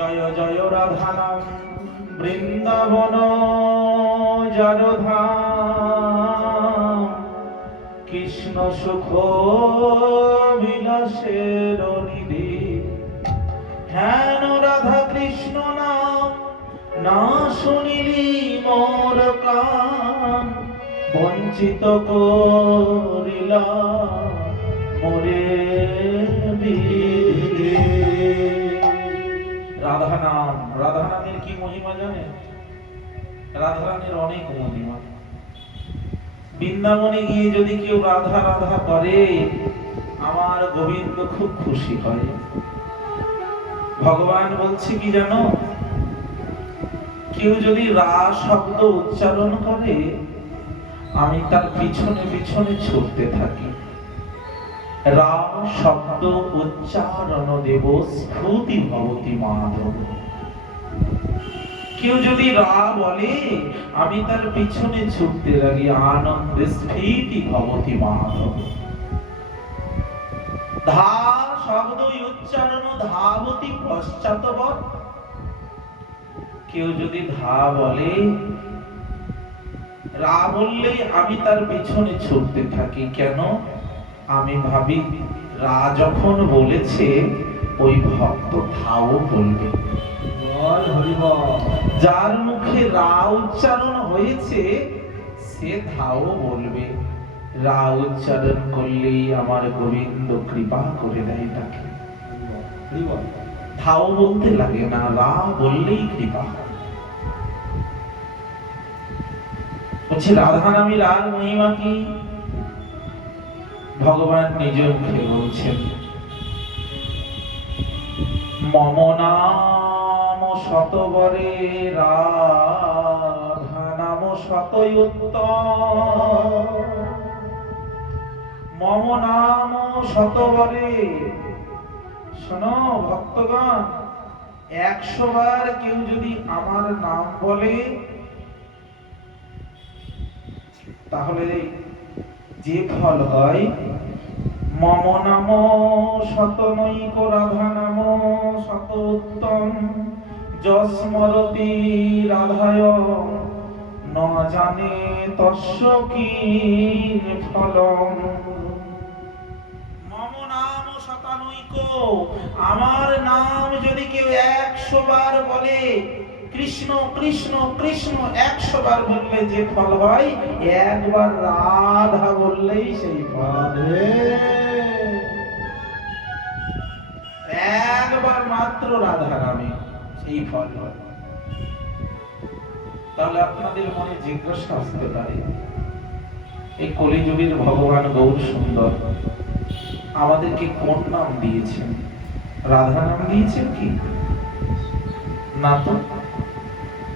জয় জয় রাধা নাম বৃন্দাবন জড়ধাম, কৃষ্ণ সুখ বিলাসের নিধি। হেন রাধা কৃষ্ণ নাম না শুনিলি মোর কান, বঞ্চিত করিলা মোরে বিধি। রাধা নাম, রাধা নামের কি মহিমা জানে? রাধা রানীর অনেক মহিমা। বৃন্দাবনে গিয়ে যদি কেউ রাধা রাধা করে, আমার গোবিন্দ খুব খুশি হয়। ভগবান বলছে কি জানো, কেউ যদি রা শব্দ উচ্চারণ করে, আমি তার পিছনে পিছনে ছুটতে থাকি। রা শব্দ উচ্চারণ দেব স্ফূতি ভবতি মাধব। কেউ যদি রা বলে, আমি তার পিছনে ছুটতে লাগি। আনন্দে স্ফীতি ভবতি মাধব। ধা শব্দ উচ্চারণ ধাবতি পশ্চাৎবৎ। কেউ যদি ধা বলে, রা বললে আমি তার পিছনে ছুটতে থাকি। কেন? আমি ভাবি রা যখন বলেছে, ওই ভক্ত ধাও বলবে। যার মুখে রা উচ্চারণ হয়েছে, সে ধাও বলবে। রা উচ্চারণ করলেই আমার গোবিন্দ কৃপা করে দেয় তাকে। ধাও বলতে লাগে না, রা বললেই কৃপা। বলছে রাধা নামী রাগ মহিমা কি? ভগবান নিজ মুখে বলছেন, মম নাম শতবরে রাধা নাম শতয়ুত্তম। মম নাম শতবরে। শোনো ভক্তগণ, 100 বার কেউ যদি আমার নাম বলে, তাহলে যে ফল হয়, মম নাম শতনৈক রাধা নাম শত উত্তম, যস্মরতি রাধায় ন জানে তস্য কি ফলম। মম নাম শতানৈক, আমার নাম যদি কেউ 100 বার বলে, কৃষ্ণ কৃষ্ণ কৃষ্ণ 100 বার বললে যে ফল হয়, একবার রাধা বললেই সেই ফল। একবার মাত্র রাধা নামে সেই ফল হয়। তাহলে আপনাদের মনে জিজ্ঞাসা আসতে পারে, এই কলিযুগের ভগবান গৌর সুন্দর আমাদেরকে কোন নাম দিয়েছেন? রাধা নাম দিয়েছেন কি? না তো।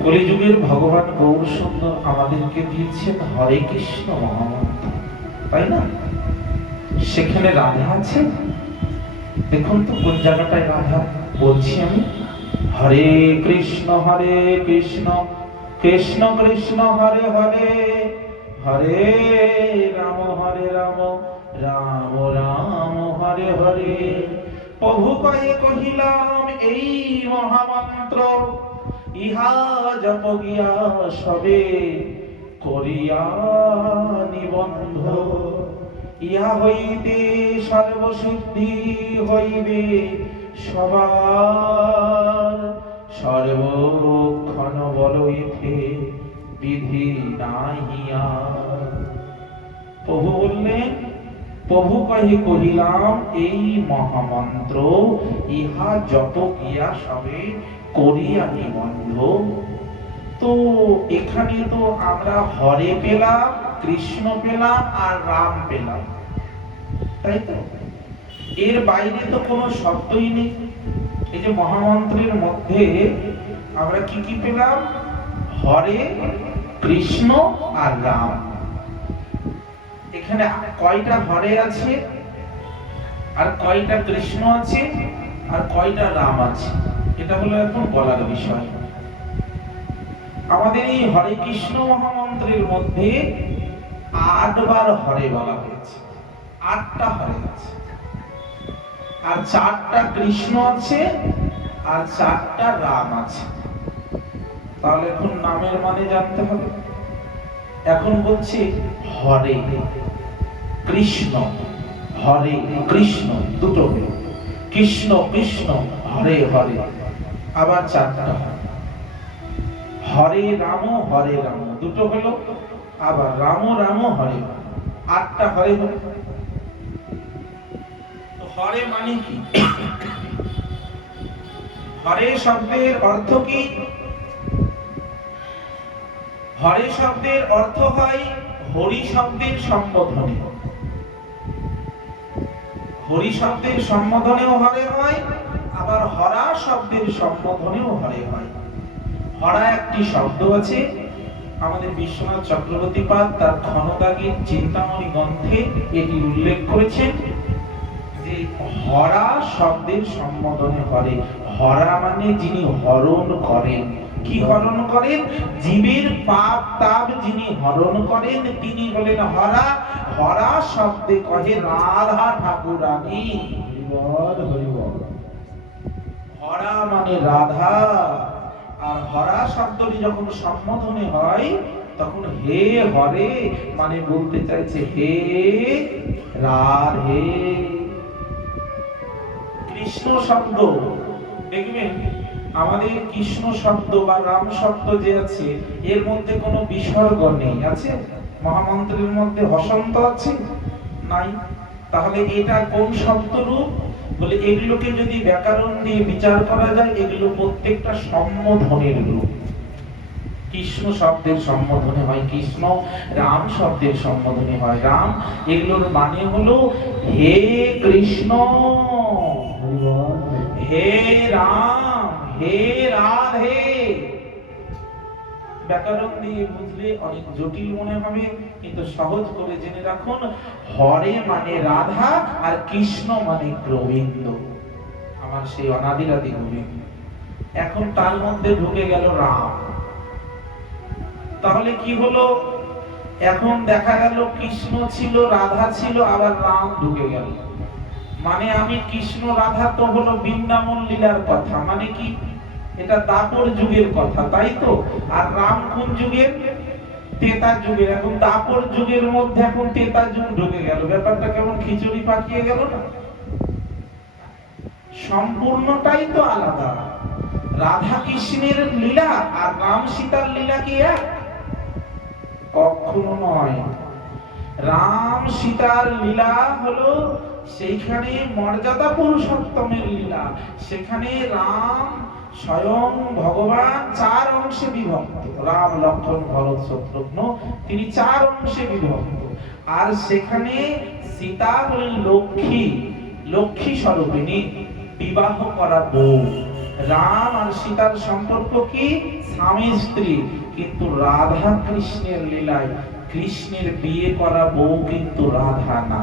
কলিযুগের ভগবান গৌর সুন্দর আমাদেরকে দিয়েছেন হরে কৃষ্ণ মহামন্ত্র, তাই না? সেখানে রাধা আছে? দেখুন তো কোন জায়গাটায় রাধা বলছি আমি। হরে কৃষ্ণ কৃষ্ণ কৃষ্ণ হরে হরে, হরে রাম রাম রাম হরে হরে। প্রভু কয়ে কহিলাম এই মহামন্ত্র, ইহা জপ গিয়া সবে করিয়া নিবন্ধ। ইহা হইতে সর্বসিদ্ধি হইবে সবার, সর্বক্ষণ বলইতে বিধি নাহিয়া। প্রভু বললেন, প্রভু কহে কহিলাম এই মহামন্ত্র, ইহা জপ গিয়া সবে করিয়া নিবন্ধ। তো এখানে তো আমরা হরে পেলাম, কৃষ্ণ পেলাম আর রাম পেলাম, তাই তো? এর বাইরে তো কোনো শব্দই নেই। এই যে মহামন্ত্রের মধ্যে আমরা কি কি পেলাম? হরে, কৃষ্ণ আর রাম। এখানে কয়টা হরে আছে, আর কয়টা কৃষ্ণ আছে, আর কয়টা রাম আছে, এটা হলো এখন বলার বিষয়। আমাদের এই হরে কৃষ্ণ মহামন্ত্রের মধ্যে 8 বার হরে বলা হয়েছে, 8টা হরে আছে। আর 4টা কৃষ্ণ আছে আর 4টা রাম আছে। তাহলে এখন নামের মানে জানতে হবে। এখন বলছি হরে কৃষ্ণ, হরে কৃষ্ণ দুটো হলো, কৃষ্ণ কৃষ্ণ হরে হরে, আবার 4টা হরে রাম দুটো হলো, আবার রাম রাম হরে, 8টা হরে হলো। হরে মানে কি? হরে শব্দের অর্থ কি? হরে শব্দের অর্থ হয় হরি শব্দের সম্বোধনে। হরি শব্দের সম্বোধনেও হরে হয়, আবার হরা শব্দের সম্বোধনেও হরে হয়। হরা একটি শব্দ আছে, আমাদের বিশ্বনাথ চক্রবর্তী পাদ তার ক্ষণদাগীর চিন্তামণি গ্রন্থে এটি উল্লেখ করেছেন যে হরা শব্দের সম্বোধনে হরে। হরা মানে যিনি হরণ করেন। কি হরণ করেন? জীবের পাপ তাপ যিনি হরণ করেন তিনি হলেন হরা। হরা শব্দে কহে রাধা ঠাকুরানী। হরা মানে রাধা, আর হরা শব্দটি যখন সম্বোধনে হয় তখন হে হরে মানে বলতে চাইছে হে রাধে। কৃষ্ণ শব্দ দেখবেন, আমাদের কৃষ্ণ শব্দ বা রাম শব্দ যে আছে এর মধ্যে কোনো বিসর্গ নেই, আছে? মহামন্ত্রের মধ্যে হসন্ত আছে? নাই। তাহলে এটা কোন শব্দ রূপ? বলে এগুলোকে যদি ব্যাকরণ দিয়ে বিচার করা যায় এগুলো প্রত্যেকটা সম্বোধনের রূপ। কৃষ্ণ শব্দের সম্বোধনে হয় কৃষ্ণ, রাম শব্দের সম্বোধনে হয় রাম। এগুলোর মানে হলো হে কৃষ্ণ, হে রাম, হে রাধে। ব্যাকরণ দিয়ে বুঝলে অনেক জটিল মনে হবে, কিন্তু সহজ করে জেনে রাখুন, হরে মানে রাধা আর কৃষ্ণ মানে গোবিন্দ, আমার সেই অনাদিরাদি গোবিন্দ। এখন তার মধ্যে ঢুকে গেল রাম, তাহলে কি হলো? এখন দেখা গেল কৃষ্ণ ছিল, রাধা ছিল, আবার রাম ঢুকে গেল। মানে আমি কৃষ্ণ রাধা তো হলো বৃন্দাবন লীলার কথা, মানে কি এটা দাপর যুগের কথা, তাই তো? আর রাম কোন যুগের? ত্রেতা যুগের। এখন দাপর যুগের মধ্যে এখন ত্রেতা যুগ ঢুকে গেল, ব্যাপারটা কেমন খিচুড়ি পাকিয়ে গেল না? সম্পূর্ণটাই তো আলাদা। রাধা কৃষ্ণের লীলা আর রাম সীতার লীলা কি এক? কখনো নয়। রাম সীতার লীলা হলো সেইখানে মর্যাদা পুরুষোত্তমের লীলা, সেখানে রাম স্বয়ং ভগবান 4 অংশে বিভক্ত। রাম লক্ষ্মণ ভরত শত্রুঘ্ন তিনি 4 অংশে বিভক্ত। আর সেখানে সীতা হলেন লক্ষ্মী, লক্ষ্মী স্বরূপিণী, বিবাহ করা বউ। রাম আর সীতার সম্পর্ক কি? স্বামী স্ত্রী। কিন্তু রাধা কৃষ্ণের লীলায় কৃষ্ণের বিয়ে করা বউ কিন্তু রাধা না।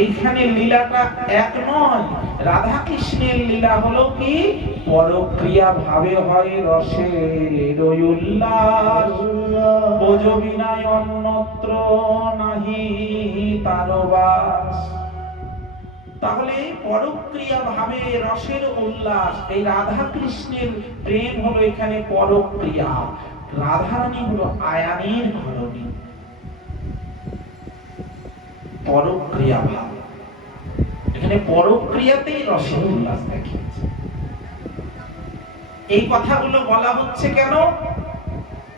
এইখানে লীলাটা এক নয়। রাধা কৃষ্ণের লীলা হলো কি? পরক্রিয়া ভাবে হয় রসের উল্লাস, বোঝ বিনায় অন্যত্র নাহি তার বাস। তাহলে পরক্রিয়া ভাবে রসের উল্লাস, এই রাধা কৃষ্ণের প্রেম হলো এখানে পরক্রিয়া। রাধারানী হলো আয়ানের ঘরণী, পরক্রিয়া ভাব। এখানে পরক্রিয়াতেই রসের উল্লাস দেখিয়েছে। এই কথাগুলো বলা হচ্ছে কেন?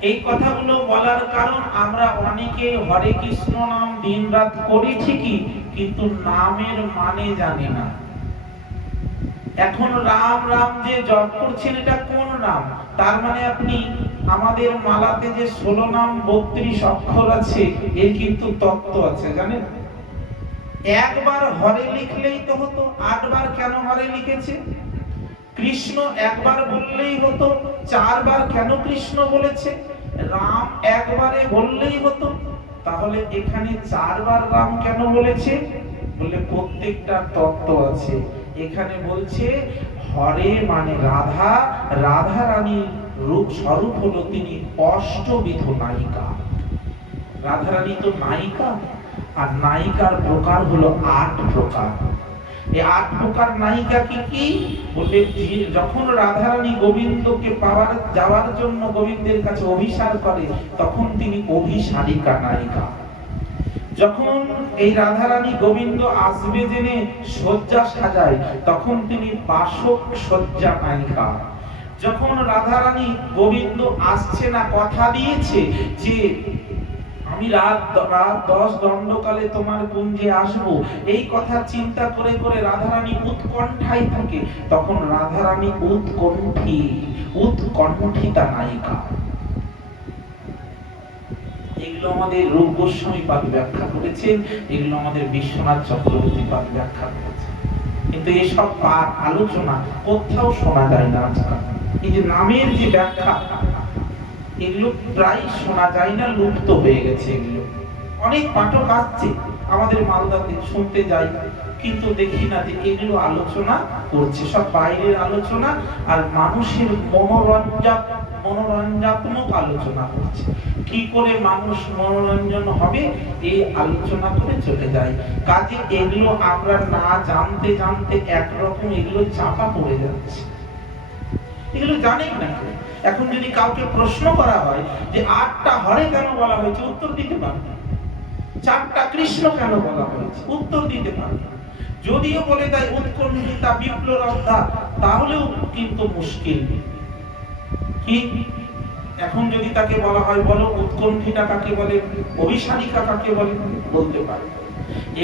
এই কথাগুলো বলার কারণ আমরা অনেকে হরে কৃষ্ণ নাম দিন রাত করি ঠিকই, কিন্তু নামের মানে জানি না। এখন রাম রাম যে জপ করছেন এটা কোন নাম? তার মানে আপনি আমাদের মালাতে যে 16 নাম 32 অক্ষর আছে এর কিন্তু তত্ত্ব আছে, জানেন? একবার হরে লিখলেই তো হতো, 8 বার কেন হরে লিখেছে? কৃষ্ণ একবার বললেই হতো, 4 বার কেন কৃষ্ণ বলেছে? রাম একবারে বললেই হতো, তাহলে এখানে 4 বার রাম কেন বলেছে? বলে প্রত্যেকটা তত্ত্ব আছে। এখানে বলছে হরে মানে রাধা, রাধা রানীর রূপ স্বরূপ হলো তিনি অষ্টবিধ নায়িকা। রাধা রানী তো নায়িকা, আর নায়িকার প্রকার হলো 8 প্রকার। এই 8 প্রকার নায়িকা কি কি বললে, যখন রাধারানী গোবিন্দকে পাওয়ার যাওয়ার জন্য গোবিন্দের কাছে অভিসার করে তখন তিনি অভিসারিকা নায়িকা। যখন এই রাধারানী গোবিন্দ আসবে জেনে শয্যা সাজায় তখন তিনি বাসক শয্যা নায়িকা। যখন রাধারানী গোবিন্দ আসছে না, কথা দিয়েছে যে আমি রাত 10 দণ্ডকালে তোমার কুঞ্জে আসবো, এই কথা চিন্তা করে করে রাধারানী উৎকণ্ঠায় থাকে, তখন রাধারানী উৎকণ্ঠিতা নায়িকা। এগুলো আমাদের রূপ গোস্বামী পাদ ব্যাখ্যা করেছেন, এগুলো আমাদের বিশ্বনাথ চক্রবর্তী পাদ ব্যাখ্যা করেছেন। কিন্তু এসব পাঠ আলোচনা কোথাও শোনা যায় না আজকাল। এই যে নামের যে ব্যাখ্যা, এগুলো প্রায় শোনা যায় না, লুপ্ত হয়ে গেছে। এগুলো অনেক পাঠক আসছে আমাদের মালদাতে, শুনতে যাই, কিন্তু দেখি না যে এগুলো আলোচনা করছে। সব বাইরের আলোচনা আর মানুষের মনোরঞ্জনাত্মক আলোচনা করছে। কি করে মানুষ মনোরঞ্জন হবে এই আলোচনা করে চলে যায়। কাজে এগুলো আমরা না জানতে জানতে একরকম এগুলো চাপা পড়ে যাচ্ছে। এগুলো জানেন না। এখন যদি কাউকে প্রশ্ন করা হয় যে 8টা হরে কেন বলা হয়েছে, উত্তর দিতে পারবে। 4টা কৃষ্ণ কেন বলা হয়েছে, উত্তর দিতে পারবে। যদিও বলে দেয় উৎকণ্ঠিতা বিপ্লবদ্ধা, তাহলেও কিন্তু মুশকিল। কি এখন যদি তাকে বলা হয় বলো উৎকণ্ঠিতা কাকে বলে, অভিসারিকা কাকে বলে, বলতে পারে।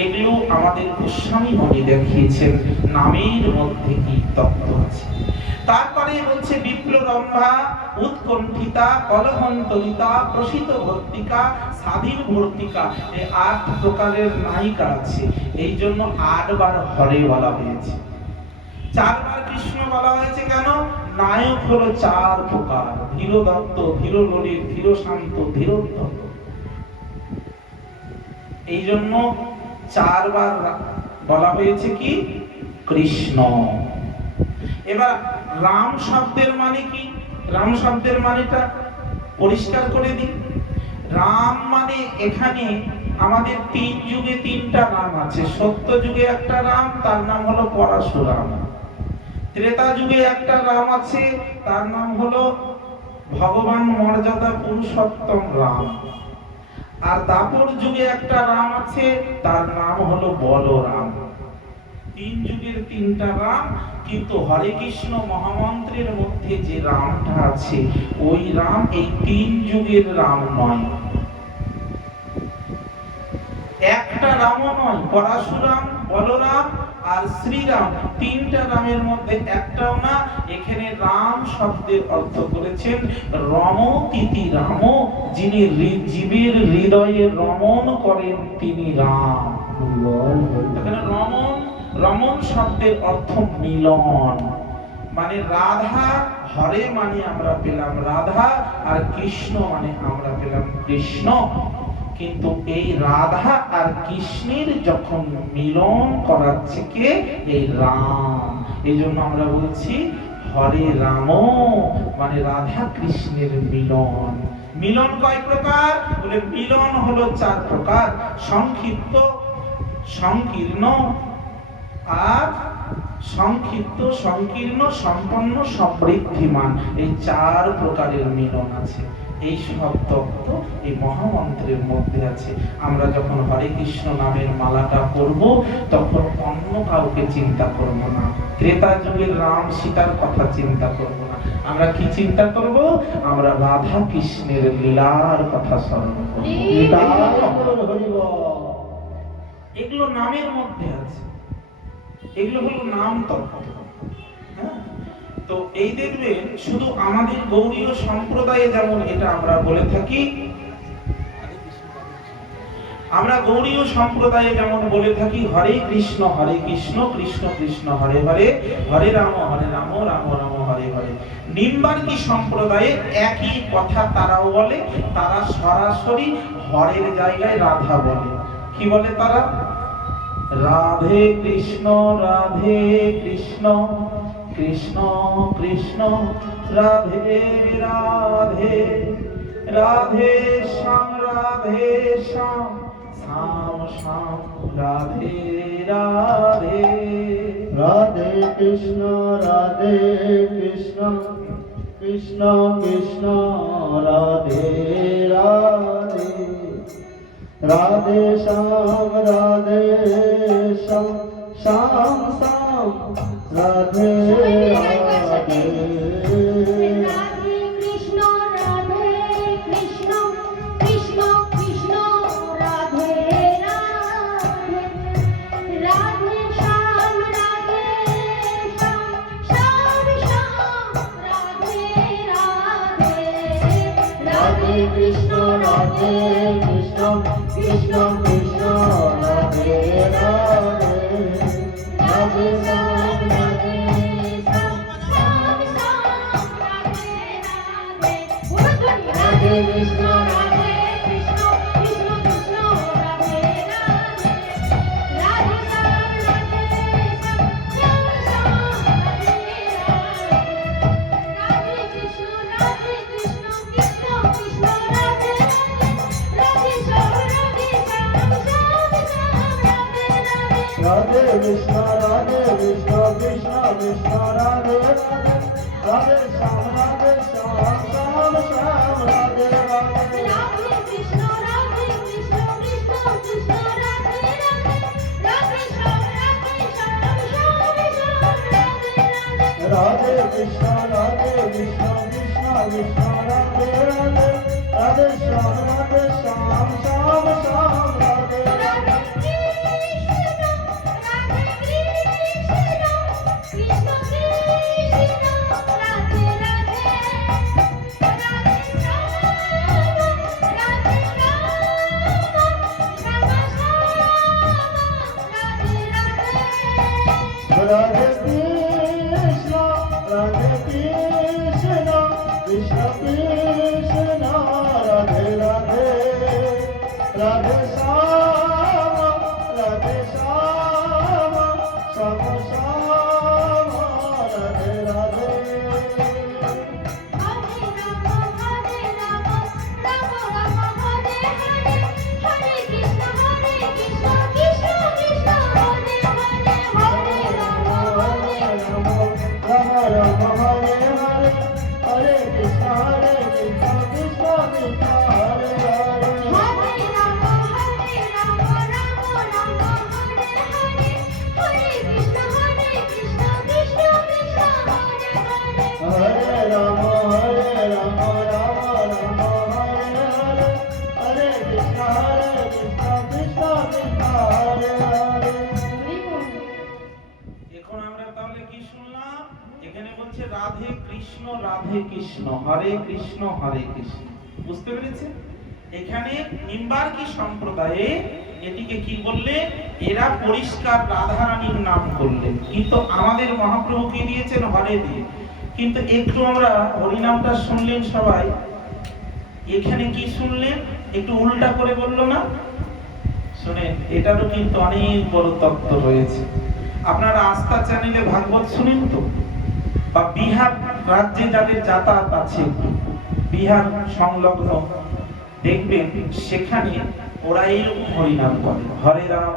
এগুলো আমাদের গোস্বামী মনি দেখিয়েছেন নামের মধ্যে কি তত্ত্ব আছে। তারপরে বলছে বিপ্লরম্ভা, উৎকণ্ঠিতা, কলহন্তরিতা, প্রসিত ভর্তিকা, স্বাধীন ভর্তিকা, এই 8 প্রকারের নায়িকা আছে। এই জন্য 8 বার হরে বলা হয়েছে। 4 বার কৃষ্ণ বলা হয়েছে কেন? নায়ক হলো 4 প্রকার, ধীরদত্ত, ধীরললিত, ধীরশান্ত, ধীরোদ্ধত। এই জন্য 4 বার বলা হয়েছে কি কৃষ্ণ। এবার রাম শব্দের মানে কি? রাম শব্দের মানেটা পরিষ্কার করে দিই। রাম মানে এখানে আমাদের 3 যুগে 3টা নাম আছে। সত্য যুগে একটা রাম, তার নাম হলো পরশুরাম। ত্রেতা যুগে একটা রাম আছে, তার নাম হলো ভগবান মর্যাদা পুরুষোত্তম রাম। আর দাপর যুগে একটা রাম আছে, তার নাম হলো বলরাম। 3 যুগের 3টা রাম, কিন্তু হরে কৃষ্ণ মহামন্ত্রের মধ্যে যে রামটা আছে ওই রাম এই 3 যুগের রাম নয়। একটা রামও নয়, পরশুরাম, বলরাম আর শ্রীরাম, 3টা রামের মধ্যে একটাও না। এখানে রাম শব্দের অর্থ করেছেন রমতিতি রাম, যিনি জীবের হৃদয়ে রমণ করেন তিনি রাম। এখানে রমণ শব্দের অর্থ মিলন, মানে রাধা হরে মানে আমরা পেলাম রাধা, আর কৃষ্ণ মানে আমরা পেলাম কৃষ্ণ। কিন্তু এই রাধা আর কৃষ্ণের যখন মিলন করাচ্ছে কে? এই রাম। এই জন্য আমরা বলছি হরে রাম, মানে রাধা কৃষ্ণের মিলন। মিলন কয় প্রকার? বলে মিলন হলো 4 প্রকার, সংক্ষিপ্ত, সংকীর্ণ আর সংক্ষিপ্ত, সংকীর্ণ, সম্পন্ন, সমৃদ্ধিমান। এই 4 প্রকারের মিলন আছে। এই সব তত্ত্ব এই মহামন্ত্রের মধ্যে আছে। আমরা যখন হরে কৃষ্ণ নামের মালাটা পরব তখন অন্য কাউকে চিন্তা করব না। ত্রেতা যুগের রাম সীতার কথা চিন্তা করব না। আমরা কি চিন্তা করব? আমরা রাধা কৃষ্ণের লীলার কথা স্মরণ করব। এগুলো নামের মধ্যে আছে, এগুলো হলো নাম তত্ত্ব। তো এই দেখবেন শুধু আমাদের গৌড়ীয় সম্প্রদায়ে যেমন এটা আমরা বলে থাকি, আমরা গৌড়ীয় সম্প্রদায়ে যেমন বলে থাকি হরে কৃষ্ণ কৃষ্ণ কৃষ্ণ হরে হরে, হরে রাম রাম রাম হরে হরে। নিম্বার্কি সম্প্রদায়ে একই কথা তারাও বলে, তারা সরাসরি হরের জায়গায় রাধা বলে। কি বলে তারা? রাধে কৃষ্ণ কৃষ্ণ কৃষ্ণ রাধে রাধে, রাধে শ্যাম শ্যাম শ্যাম রাধে রাধে। কৃষ্ণ রাধে কৃষ্ণ কৃষ্ণ কৃষ্ণ রাধে রাধে রাধে শ্যাম শ্যাম শ্যাম রাধে রাধে কৃষ্ণ রাধে কৃষ্ণ কৃষ্ণ কৃষ্ণ রাধে রাধে রাধে শ্যাম রাধে রাধে কৃষ্ণ রাধে কৃষ্ণ কৃষ্ণ কৃষ্ণ রাধে রাধে রাধে কৃষ্ণ রাধে কৃষ্ণ কৃষ্ণ কৃষ্ণ রাধে রাধে রাধে শ্যাম শ্যাম শ্যাম রাধে রাধে রাধে কৃষ্ণ কৃষ্ণ কৃষ্ণ রাধে রাধে রাধে শ্যাম রাধে কৃষ্ণ কৃষ্ণ কৃষ্ণ রাধে রাধে রাধে শ্যাম শ্যাম শ্যাম রাধে রাধে রাধে কৃষ্ণ কৃষ্ণ কৃষ্ণ রাধে রাধে রাধে শ্যাম শ্যাম শ্যাম রাধে রাধে রাধে কৃষ্ণ হরে কৃষ্ণ হরে কৃষ্ণ। বুঝতে পেরেছে? এখানে নিম্বার্কি সম্প্রদায়ে এটিকে কি বললে? এরা পরিষ্কার রাধারানীর নাম করলেন, কিন্তু আমাদের মহাপ্রভু কি দিয়েছেন? হরে দিয়ে। কিন্তু একটু আমরা হরিনামটা শুনলেন সবাই, এখানে কি শুনলেন? একটু উল্টা করে বললো না? শুনেন, এটারও কিন্তু অনেক বড় তত্ত্ব রয়েছে। আপনারা আস্থা চ্যানেলে ভাগবত শুনেন তো, বা বিহার রাজ্যে যাদের যাতায়াত আছে, বিহার সংলগ্ন দেখবেন সেখানে ওরা এইরকম হরিনাম করে, হরে রাম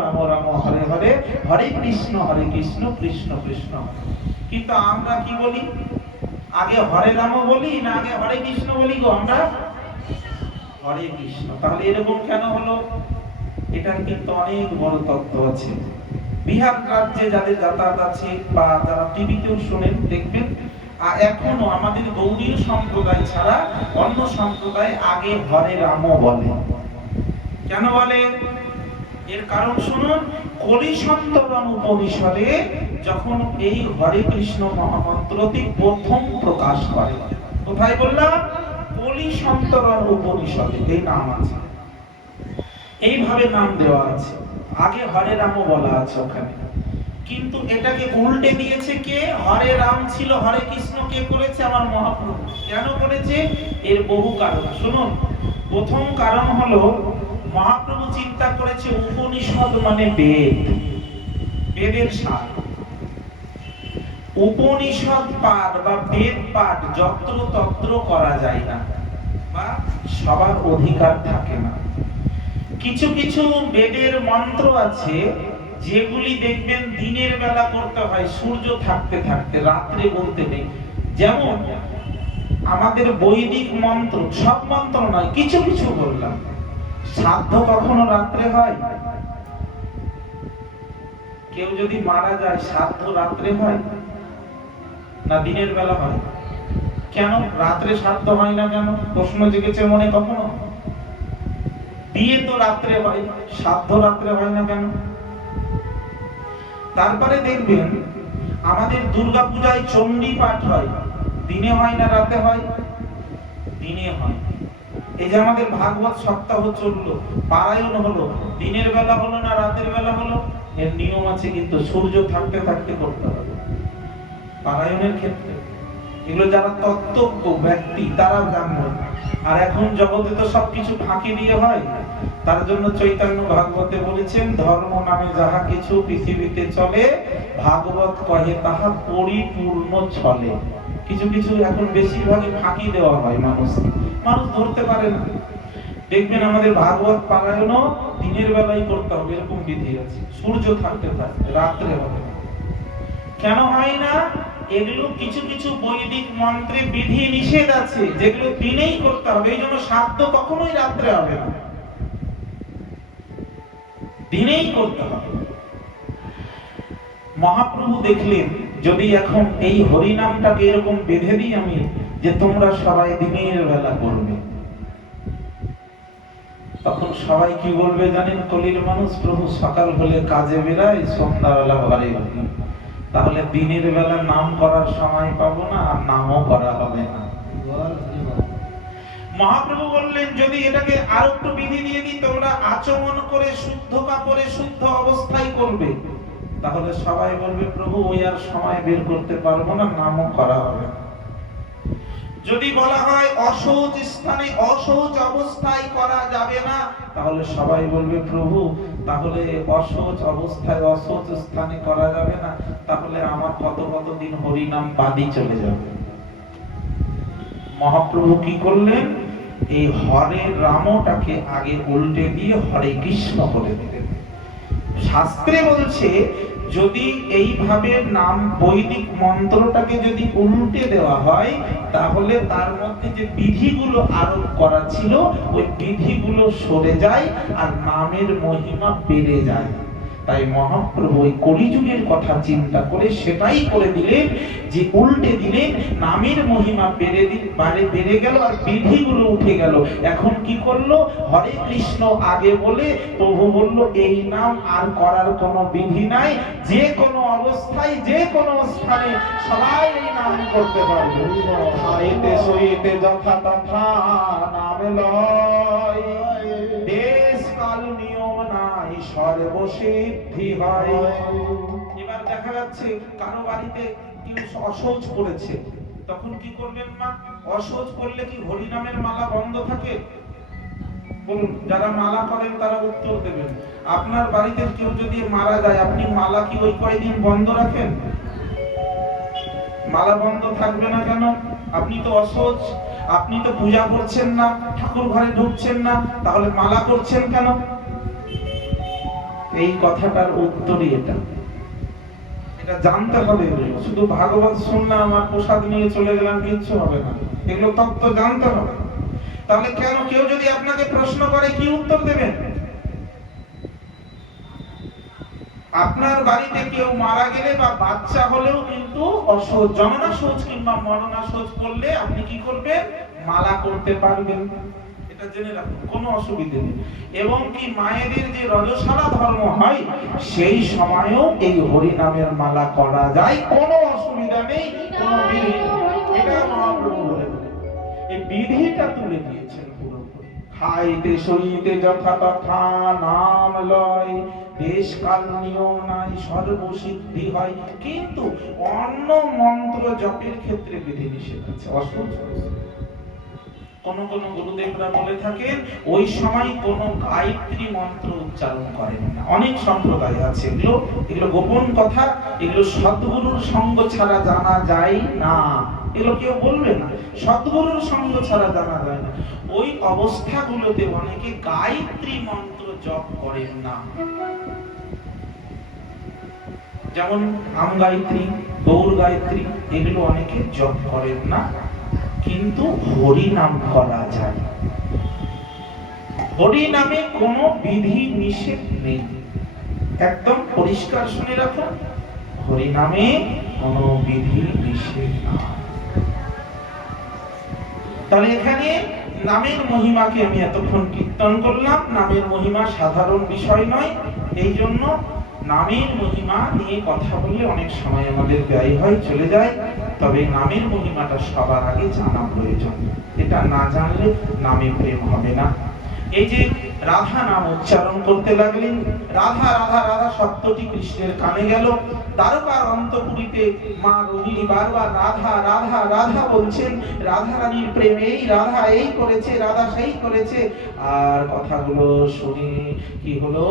রাম রাম হরে হরে, হরে কৃষ্ণ কৃষ্ণ কৃষ্ণ। কিন্তু আমরা কি বলি? আগে হরে রাম বলি না আগে হরে কৃষ্ণ বলি গো? আমরা হরে কৃষ্ণ। তাহলে এরকম কেন হলো? এটার কিন্তু অনেক বড় তত্ত্ব আছে। বিহার রাজ্যে যাদের যাতায়াত আছে বা যারা টিভিতেও শোনেন দেখবেন, এখনো আমাদের গৌড়ীয় সম্প্রদায় ছাড়া অন্য সম্প্রদায় আগে হরে রাম বলে। কেন বলে? এর কারণ শুনুন, কলিসন্তরণ উপনিষদে যখন এই হরে কৃষ্ণ মহামন্ত্রটি প্রথম প্রকাশ করে, কোথায় বললাম? কলিসন্তরণ উপনিষদে এই নাম আছে, এইভাবে নাম দেওয়া আছে। আগে হরে রাম বলা আছে ওখানে, কিন্তু এটাকে উল্টে দিয়েছে কে? হরে রাম ছিল, হরে কৃষ্ণ কে করেছে? আমার মহাপ্রভু। কেন করেছে? এর বহু কারণ শুনুন। প্রথম কারণ হলো, মহাপ্রভু চিন্তা করেছে উপনিষদ মানে বেদ, বেদের সার। উপনিষদ পাঠ বা বেদ পাঠ যত্র তত্র করা যায় না, বা সবার অধিকার থাকে না। কিছু কিছু বেদের মন্ত্র আছে যেগুলি দেখবেন দিনের বেলা করতে হয় সূর্য থাকতে থাকতে, রাত্রে বলতে নেই। যেমন আমাদের বৈদিক মন্ত্র, সব মন্ত্র নয়, কিছু কিছু বললাম। শ্রাদ্ধ কখনো রাত্রে হয়? কেউ যদি মারা যায় শ্রাদ্ধ রাত্রে হয় না দিনের বেলা হয়? কেন রাত্রে শ্রাদ্ধ হয় না? কেন প্রশ্ন জেগেছে মনে কখনো? বিয়ে তো রাত্রে হয়, শ্রাদ্ধ রাত্রে হয় না কেন? তারপরে দেখবেন আমাদের দুর্গা পূজায় চণ্ডী পাঠ হয়, দিনে হয় না রাতে হয়? দিনে হয়। এই যে আমাদের ভাগবত সপ্তাহ চললো, পারায়ণ হলো, দিনের বেলা হলো না রাতের বেলা হলো? এর নিয়ম আছে, কিন্তু সূর্য থাকতে থাকতে করতে হবে পারায়ণের ক্ষেত্রে। এগুলো যারা তত্ত্বজ্ঞ ব্যক্তি তারা জানবে। আর এখন জগতে তো সবকিছু ফাঁকি দিয়ে হয়। তার জন্য চৈতন্য ভাগবতে বলেছেন, ধর্ম নামে যাহা কিছু পৃথিবীতে চলে, ভাগবত কহে তাহা পরিপূর্ণ চলে। কিছু কিছু এখন বেশিরভাগই ফাঁকি দেওয়া হয় মানুষকে, মানুষ ধরতে পারে না। দেখবেন আমাদের ভাগবত পারায়ণও দিনের বেলায় করতে হবে, এরকম বিধি আছে। সূর্য থাকতে থাকতে, রাত্রে হবে না। কেন হয় না? এগুলো কিছু কিছু বৈদিক মন্ত্রে বিধি নিষেধ আছে, যেগুলো দিনেই করতে হবে। এই জন্য শ্রাদ্ধ কখনোই রাত্রে হবে না, দিনেই করতে হবে। মহাপ্রভু দেখলেন, যদি এখন এই হরি নামটাকে এরকম বেঁধে দিই আমি, যে তোমরা সবাই দিনের বেলা করবে, তখন সবাই কি বলবে জানেন? কলির মানুষ, প্রভু সকাল হলে কাজে বেরায়, সন্ধ্যাবেলা ঘরে ঢুকি, তাহলে দিনের বেলা নাম করার সময় পাবো না, আর নামও করা হবে না। মহাপ্রভু বললেন, যদি এটাকে আরো একটু বিধি দিয়ে দিই, তোমরা আচমন করে শুদ্ধ কাপড়ে শুদ্ধ অবস্থায় করবে, তাহলে সবাই বলবে প্রভু ওই আর সময় বের করতে পারবো না, নামও করা হবে না। যদি বলা হয় অসহজ স্থানে অসহজ অবস্থায় করা যাবে না, তাহলে সবাই বলবে প্রভু তাহলে অসহজ অবস্থায় অসহজ স্থানে করা যাবে না, তাহলে আমার কত কত দিন হরিনাম বাদই চলে যাবে। মহাপ্রভু কি করলেন? এই হরে রামটাকে আগে উল্টে দিয়ে হরে কৃষ্ণ করে দিলেন। শাস্ত্রে বলছে, যদি এইভাবে নাম বৈদিক মন্ত্রটাকে যদি উল্টে দেওয়া হয়, তাহলে তার মধ্যে যে বিধিগুলো আরোপ করা ছিল ওই বিধিগুলো সরে যায় আর নামের মহিমা বেড়ে যায়। তাই মহাপ্রভু ওই কলিযুগের কথা চিন্তা করে সেটাই করে দিলেন, যে উল্টে দিলেন, নামের মহিমা বেড়ে গেল আর বিধিগুলো উঠে গেল। এখন কি করলো? হরে কৃষ্ণ আগে বলে প্রভু বলল এই নাম আর করার কোনো বিধি নাই, যে কোনো অবস্থায় যে কোনো স্থানে সবাই এই নাম করতে পারবে। খাইতে সইতে যথা তথা নাম লয়, দেশ কাল নিয়ম নাই সর্বসিদ্ধি হয়। এবার দেখা যাচ্ছে কারো বাড়িতে কেউ অসহজ করেছে, তখন কি করবেন মা? অসহজ করলে কি হরি নামের মালা বন্ধ থাকে? বলুন, যারা মালা করেন তারা উত্তর দেবেন। আপনার বাড়িতে কেউ যদি মারা যায়, আপনি মালা কি ওই কয়দিন বন্ধ রাখেন? মালা বন্ধ থাকবে না কেন? আপনি তো অসহজ, আপনি তো পূজা করছেন না, ঠাকুর ঘরে ঢুকছেন না, তাহলে মালা করছেন কেন? এই কথাটার উত্তরই এটা। এটা জানতে হবে। শুধু ভাগবত শুনলাম আর প্রসাদ নিয়ে চলে গেলাম, কিচ্ছু হবে না। এগুলো তত্ত্ব জানতে হবে। তাহলে কেন? কেউ যদি আপনাকে প্রশ্ন করে, কি উত্তর দেবেন? আপনার বাড়িতে কেউ মারা গেলে বা বাচ্চা হলেও কিন্তু অসহজ, জননা সহজ কিংবা মরণা সহজ করলে আপনি কি করবেন? মালা করতে পারবেন। এটা জেনে রাখুন, কোনো অসুবিধা নেই। এবং কি মায়েদের যে রজস্বালা ধর্ম হয়, সেই সময়ও এই হরি নামের মালা করা যায়, কোনো অসুবিধা নেই, কোনো বিধি নেই। এটা মহাপ্রভু বলে দিলেন। এই বিধিটা তুলে দিয়েছেন পুরোপুরি। খাইতে সইতে যথা তথা নাম লয়, দেশ কাল নিয়ম নাই সর্বসিদ্ধি হয়। কিন্তু অন্য মন্ত্র জপের ক্ষেত্রে বিধি নিষেধ আছে, অসহজ। কোন কোন গুরুদেবরা বলে থাকেন ওই সময় কোন গায়ত্রী মন্ত্র উচ্চারণ করেন না। অনেক সম্প্রদায় আছে, এগুলো গোপন কথা, এগুলো সদ্গুরুর সঙ্গ ছাড়া জানা যায় না। এগুলো কেউ বলবে না, সদ্গুরুর সঙ্গ ছাড়া জানা যায় না। ওই অবস্থাগুলোতে অনেকে গায়ত্রী মন্ত্র জপ করেন না। যেমন আম গায়ত্রী, গৌর গায়ত্রী, এগুলো অনেকে জপ করেন না, কিন্তু হরি নাম করা যায়। হরি নামে কোনো বিধি নিষেধ নেই, একদম পরিষ্কার শুনে রাখুন, হরি নামে কোনো বিধি নিষেধ নাই। তাহলে এখানে নামের মহিমাকে আমি এতক্ষণ কীর্তন করলাম। নামের মহিমা সাধারণ বিষয় নয়, এই জন্য নামের মহিমা নিয়ে কথা বললে অনেক সময় আমাদের ব্যয় হয়, চলে যায়। তবে নামের মহিমাটা সবার আগে জানা প্রয়োজন, এটা না জানলে নামে প্রেম হবে না। এই যে রাধা নাম উচ্চারণ করতে লাগলেন, রাধা রাধা রাধা শব্দটি কৃষ্ণের কানে গেল। দ্বারকার অন্তঃপুরীতে মা রোহিণী বারবার রাধা রাধা রাধা বলছেন, রাধা রানীর প্রেমে এই রাধা এই করেছে, রাধা সেই করেছে। আর কথাগুলো শুনে কি হলো,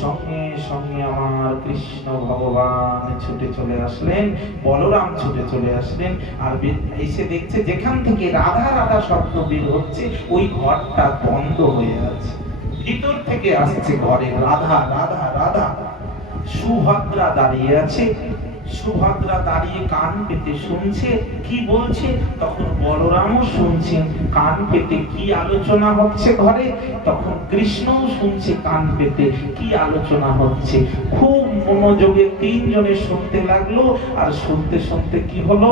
সঙ্গে সঙ্গে আমার কৃষ্ণ ভগবান ছুটে চলে আসলেন, বলরাম ছুটে চলে আসলেন। আর এসে দেখছে যেখান থেকে রাধা রাধা শব্দ বের হচ্ছে ওই ঘরটা বন্ধ হয়ে আছে, ভিতর থেকে আসছে ঘরে রাধা রাধা রাধা। সুভদ্রা দাঁড়িয়ে আছে, সুভদ্রা দাঁড়িয়ে কান পেতে শুনছে কি বলছে, তখন বলরামও শুনছেন কান পেতে কি আলোচনা হচ্ছে ঘরে, তখন কৃষ্ণও শুনছে কান পেতে কি আলোচনা হচ্ছে। খুব মনোযোগে তিনজনে শুনতে লাগলো। আর শুনতে শুনতে কি হলো,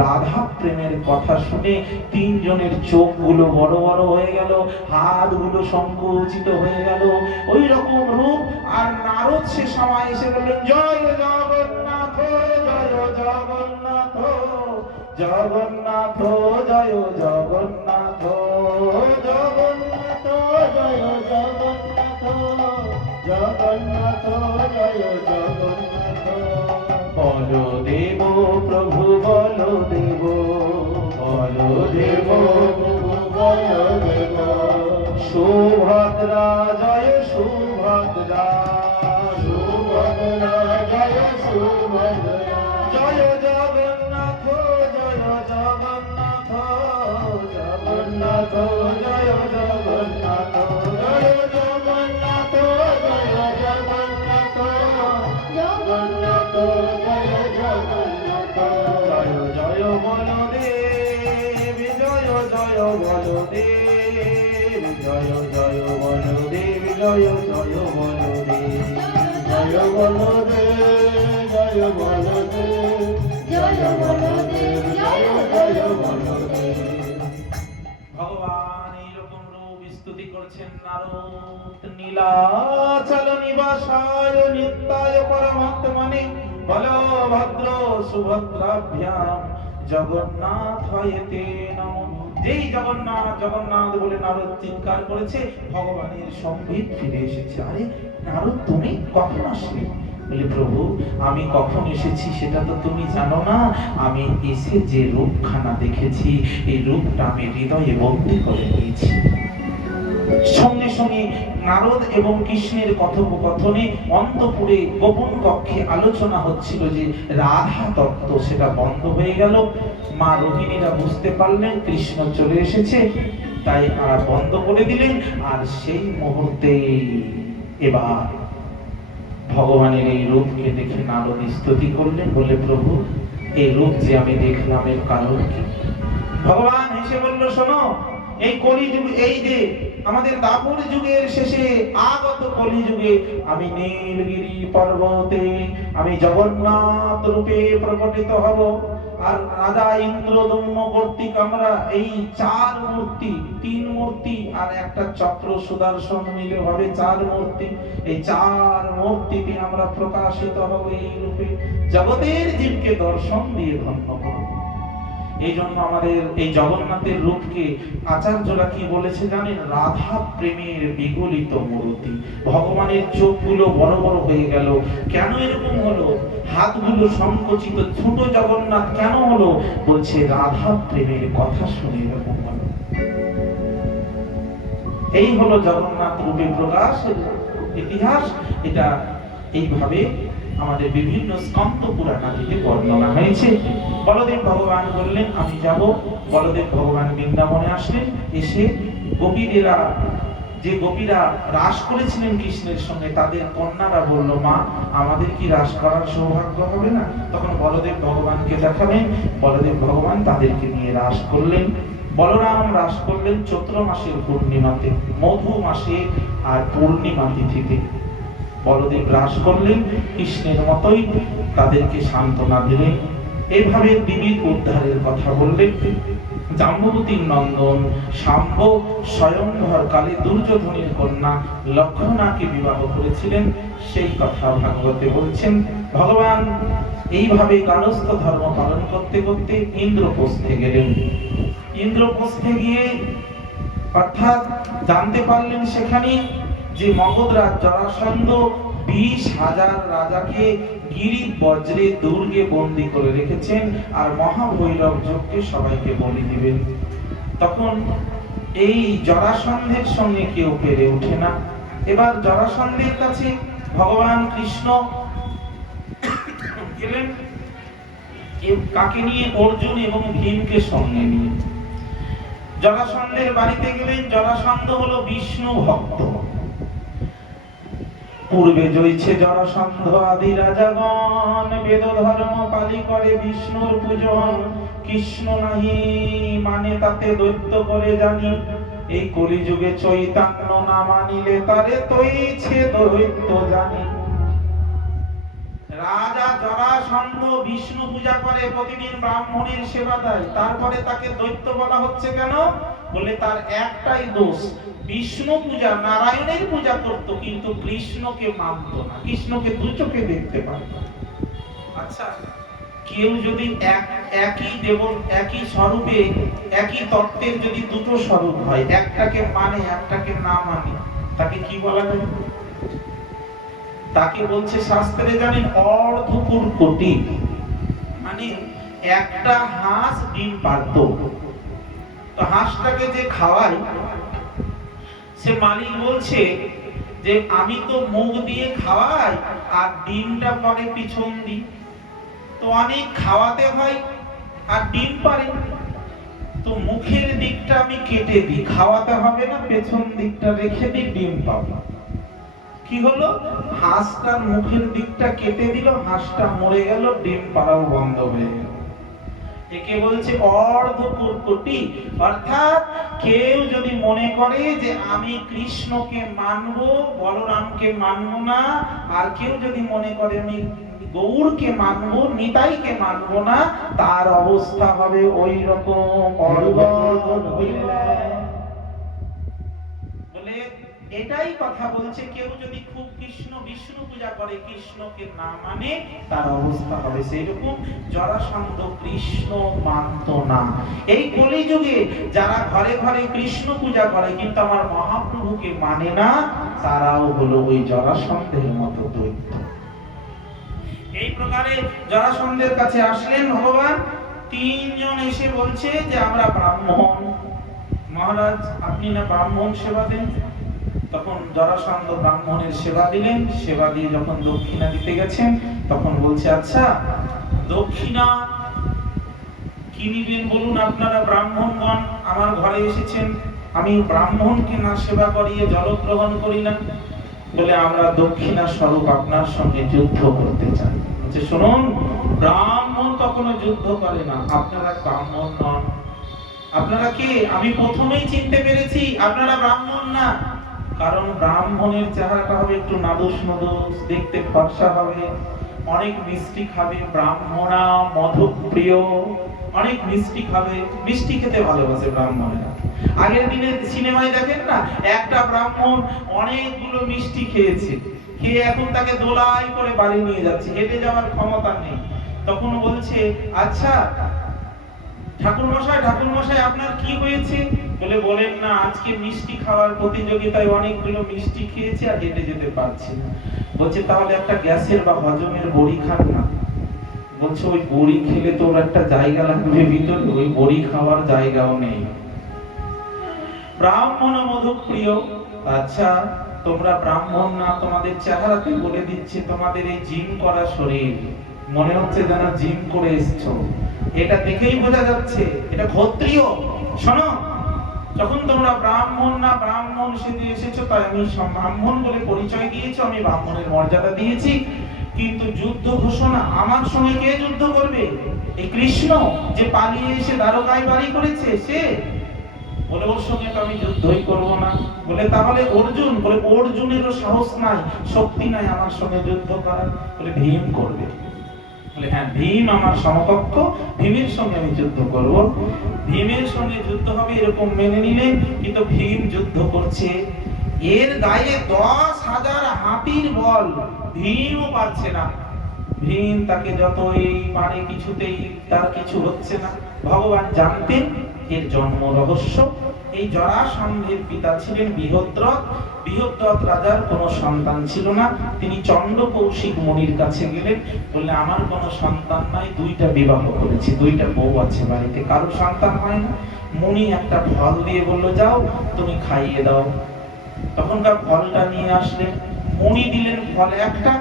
রাধা প্রেমের কথা শুনে তিনজনের চোখগুলো বড় বড় হয়ে গেল, হাতগুলো সংকুচিত হয়ে গেল, ওই রকম রূপ। আর নারদ সে সময় এসে বললেন, জয় জগন্নাথ জয় জগন্নাথ, জগন্নাথ জয় জগন্নাথ, জগন্নাথ জয় জগন্নাথ, জগন্নাথ জয় জগন্নাথ। বলদেব প্রভু বলদেব, বলদেব প্রভু বলদেব, সুভদ্রা জয় সুভদ্রা, সুভদ্রা জয় সুভদ্রা, জয় জগন্নাথ জয় জগন্নাথ, জগন্নাথ জয় জগন্নাথ, জয় জগন্নাথ জয় জগন্নাথ, জগন্নাথ জয় জগন্নাথ। জয় জয় বলদেব, জয় জয় বলদেব, জয় জয় বলদেব, জয় জয় বলদেব। জয় বলদেব, জয় বলদেব, জয় বলদেব, জয় জয় বলদেব। ভগবান এইরকম রূপ স্তুতি করছেন নারদ। নীলাচল নিবাসায় নিত্যায় পরমাত্মনে, বলভদ্র সুভদ্রাভ্যাম জগন্নাথায়তে নমঃ। যেই জগন্নাথ জগন্নাথ বলে নারদ চিৎকার করেছে, ভগবানের সম্বিত ফিরে এসেছে। আরে নারদ, তুমি কখন আসলে? বলে, প্রভু আমি কখন এসেছি সেটা তো তুমি জানো না, আমি এসে যে রূপখানা দেখেছি এই রূপটা আমি হৃদয়ে বন্দী করে নিয়েছি। সঙ্গে সঙ্গে নারদ এবং কৃষ্ণের কথোপকথনে অন্তঃপুরে গোপন কক্ষে আলোচনা হচ্ছিল যে রাধা তত্ত্ব, সেটা বন্ধ হয়ে গেল। মা রোহিণীরা বুঝতে পারলেন কৃষ্ণ চলে এসেছে, তাই আর বন্ধ করে দিলেন। আর সেই মুহূর্তে এবার ভগবানের এই রূপকে দেখে নারদ স্তুতি করলেন, বলে, প্রভু এই রূপ যে আমি দেখলাম এর কারণ কি? ভগবান হেসে বলল, শোনো, এই কলিযুগ, এই যে আমাদের দাপর যুগের শেষে আগত কলিযুগে আমি নীলগিরি পর্বতে আমি জগন্নাথ রূপে প্রকটিত হব। আর রাজা ইন্দ্রদম্ন কর্তৃক আমরা এই চার মূর্তি, তিন মূর্তি আর একটা চক্র সুদর্শন মিলে হবে চার মূর্তি, এই চার মূর্তিতে আমরা প্রকাশিত হব এই রূপে, জগতের জীবকে দর্শন দিয়ে ধন্য করব। এই জন্য আমাদের এই জগন্নাথের রূপকে আচার্যরা কি বলেছে জানেন? রাধা প্রেমের বিগলিত মূর্তি। ভগবানের চোখগুলো বড় বড় হয়ে গেল, কেন এরকম হলো? হাতগুলো সংকুচিত, ছোট জগন্নাথ কেন হলো? বলছে রাধা প্রেমের কথা শুনে এরকম হলো। এই হলো জগন্নাথ রূপে প্রকাশের ইতিহাস। এটা এইভাবে আমাদের বিভিন্ন স্কন্ধ পুরাণাদিতে বর্ণনা হয়েছে। বলদেব ভগবান বললেন আমি যাব। বলদেব ভগবান বৃন্দাবনে আসলেন, এসে গোপীরা যে গোপীরা রাস করেছিলেন কৃষ্ণের সঙ্গে, তাদের কন্যারা বলল, মা আমাদের কি রাস করার সৌভাগ্য হবে না? তখন বলদেব ভগবানকে দেখালেন, বলদেব ভগবান তাদেরকে নিয়ে রাস করলেন। বলরাম রাস করলেন চৈত্র মাসের পূর্ণিমাতে, মধু মাসে আর পূর্ণিমা তিথিতে। বলদেব রাস করলেন কৃষ্ণের মতোই, তাদেরকে সান্ত্বনা দিলেন। এইভাবে বিবিধ উদ্ধারের কথা বললেন। জাম্বুবতীর নন্দন শাম্ব স্বয়ংভর কালে দুর্যোধনের কন্যা লক্ষণাকে বিবাহ করেছিলেন, সেই কথা ভাগবতে বলছেন। ভগবান এইভাবে গার্হস্থ্য ধর্ম পালন করতে করতে ইন্দ্রপ্রস্থে গেলেন। ইন্দ্রপ্রস্থে গিয়ে অর্থাৎ জানতে পারলেন সেখানে যে মগধরাজ জরাসন্ধ 20,000 রাজাকে গিরি বজ্রে দুর্গে বন্দী করে রেখেছেন, আর মহাভৈরব যজ্ঞে সবাইকে বলি দিবেন। তখন এই জরাসন্ধের সঙ্গে কেউ পেরে ওঠে না। এবার জরাসন্ধের কাছে ভগবান কৃষ্ণ গেলেন, কাকে নিয়ে? অর্জুন এবং ভীমকে সঙ্গে নিয়ে জরাসন্ধের বাড়িতে গেলেন। জরাসন্ধ হলো বিষ্ণু ভক্ত। পূর্বে জয়ছে জরাসন্ধ আদি রাজাগণ, বেদ ধর্ম পালি করে বিষ্ণুর পূজন। কৃষ্ণ নাহি মানে তাতে দৈত্য করে জানি, এই কলিযুগে চৈতন্য না মানিলে তারে তৈছে দৈত্য জানি। রাজা জরাসন্ধ বিষ্ণু পূজা করে, প্রতিদিন ব্রাহ্মণের সেবা দেয়, তারপরে তাকে দৈত্য বলা হচ্ছে কেন? বলে তার একটাই দোষ, বিষ্ণু পূজা নারায়ণের পূজা করত, কিন্তু কৃষ্ণকে মানত না, কৃষ্ণকে দু চোখে দেখতে পারত। আচ্ছা, কেউ যদি একই দেব একই স্বরূপে একই তত্ত্বের যদি দুটো স্বরূপ হয়, একটাকে মানে একটাকে না মানে, তাকে কি বলা যায়? তাকে বলছে শাস্ত্রে জানেন অর্ধপুর কোটি, মানে একটা হাঁস ডিম পারত। তো হাঁসটাকে যে খাওয়ায়, সে মালিক বলছে যে আমি তো মুখ দিয়ে খাওয়াই আর ডিমটা পরে পিছন দিই, তো অনেক খাওয়াতে হয় আর ডিম পারে, তো মুখের দিকটা আমি কেটে দিই, খাওয়াতে হবে না, পেছন দিকটা রেখে দিই, ডিম পাবো। কি হলো? হাঁসটার মুখের দিকটা কেটে দিল, হাঁসটা মরে গেল, ডিম পাড়াও বন্ধ হয়ে গেল। একে বলছে অর্ধপুর কোটি। অর্থাৎ কেউ যদি মনে করে যে আমি কৃষ্ণকে মানবো, বলরামকে মানবো না, আর কেউ যদি মনে করে আমি গৌরকে মানবো, নিতাইকে মানবো না, তার অবস্থা হবে ওই রকম। বলে এটাই কথা বলছে, কেউ যদি খুব কৃষ্ণ বিষ্ণু পূজা করে, কৃষ্ণকে না মানে, তার অবস্থা হবে সেই রকম। জরাসন্ধ কৃষ্ণ মানত না। এই কলিযুগে যারা ঘরে ঘরে কৃষ্ণ পূজা করে কিন্তু আমার মহাপ্রভুকে মানে না, তারাও হলো ওই জরাসন্ধের মতো দৈত্য। এই প্রকারে জরাসন্ধের কাছে আসলেন ভগবান। 3 জন এসে বলছে যে আমরা ব্রাহ্মণ, মহারাজ আপনি না ব্রাহ্মণ সেবা দেন। তখন জরাসন্ধ ব্রাহ্মণের সেবা দিলেন। সেবা দিয়ে যখন দক্ষিণা দিতে গেছেন, তখন বলছে আচ্ছা দক্ষিণা কি নিবেন বলুন? আপনারা ব্রাহ্মণগণ আমার ঘরে এসেছেন, আমি ব্রাহ্মণকে না সেবা করিয়ে জল গ্রহণ করি না। বলে আমরা দক্ষিণা স্বরূপ আপনার সঙ্গে যুদ্ধ করতে চাই। বলছে শুনুন, ব্রাহ্মণ কখনো যুদ্ধ করে না, আপনারা ব্রাহ্মণ নন। আপনারা কে? আমি প্রথমেই চিনতে পেরেছি আপনারা ব্রাহ্মণ না, কারণ ব্রাহ্মণের চেহারাটা হবে একটু নাদুস নদুস, দেখতে ফর্সা হবে, অনেক মিষ্টি খাবে, ব্রাহ্মণা মধুপ্রিয়, অনেক মিষ্টি খাবে, মিষ্টি খেতে ভালোবাসে ব্রাহ্মণেরা। আগের দিনে সিনেমায় দেখেন না, একটা ব্রাহ্মণ অনেকগুলো মিষ্টি খেয়েছে, খেয়ে এখন তাকে দোলাই করে বাড়ি নিয়ে যাচ্ছে, হেঁটে যাওয়ার ক্ষমতা নেই। তখন বলছে আচ্ছা ঠাকুর মশাই আপনার কি হয়েছে? বলে বলেন না, আজকে মিষ্টি খাওয়ার প্রতিযোগিতায় অনেকগুলো মিষ্টি খেয়েছি আর হেঁটে যেতে পারছি না। বলছে তাহলে একটা গ্যাসের বা হজমের বড়ি খান না। বলছে ওই বড়ি খেলে তো ওর একটা জায়গা লাগবে ভিতরে, ওই বড়ি খাওয়ার জায়গাও নেই। ব্রাহ্মণ মধুপ্রিয়। আচ্ছা তোমরা ব্রাহ্মণ না, তোমাদের চেহারাতে বলে দিচ্ছে, তোমাদের এই জিম করা শরীর, মনে হচ্ছে যেন জিম করে এসছো, এটা দেখেই বোঝা যাচ্ছে এটা ক্ষত্রিয়। শোনো, যখন তোমরা ব্রাহ্মণ না ব্রাহ্মণ সেজে এসেছো, তাই আমি ব্রাহ্মণ বলে পরিচয় দিয়েছো, আমি ব্রাহ্মণের মর্যাদা দিয়েছি, কিন্তু যুদ্ধ ঘোষণা আমার সঙ্গে কে যুদ্ধ করবে? এই কৃষ্ণ যে পালিয়ে এসে দ্বারকায় বাড়ি করেছে সে? বলে ওর সঙ্গে তো আমি যুদ্ধই করব না। বলে তাহলে অর্জুন? বলে অর্জুনেরও সাহস নাই, শক্তি নাই আমার সঙ্গে যুদ্ধ করার। বলে ভীম করবে। বলে হ্যাঁ, ভীম আমার সমকক্ষ, ভীমের সঙ্গে আমি যুদ্ধ করব। ভীমের সঙ্গে যুদ্ধ হবে এরকম মেনে নিলে, কিন্তু ভীম যুদ্ধ করছে, এর গায়ে 10,000 হাতির বল, ভীমও পারছে না। ভীম তাকে যতই পারে কিছুতেই তার কিছু হচ্ছে না। ভগবান জানতেন এর জন্ম রহস্য। এই জরাসন্ধের পিতা ছিলেন বৃহদ্রথ। বৃহদ্রথ রাজার কোনো সন্তান ছিল না। তিনি চন্দ্র কৌশিক মুনির কাছে গেলেন, বললে আমার কোনো সন্তান নাই, 2টা বিবাহ করেছি, 2টা বউ আছে বাড়িতে, কারো সন্তান হয় না। মুনি একটা ফল দিয়ে বলল, যাও তুমি খাইয়ে দাও। তখনকার ফলটা নিয়ে আসলেন, মুনি দিলেন ফল একটা,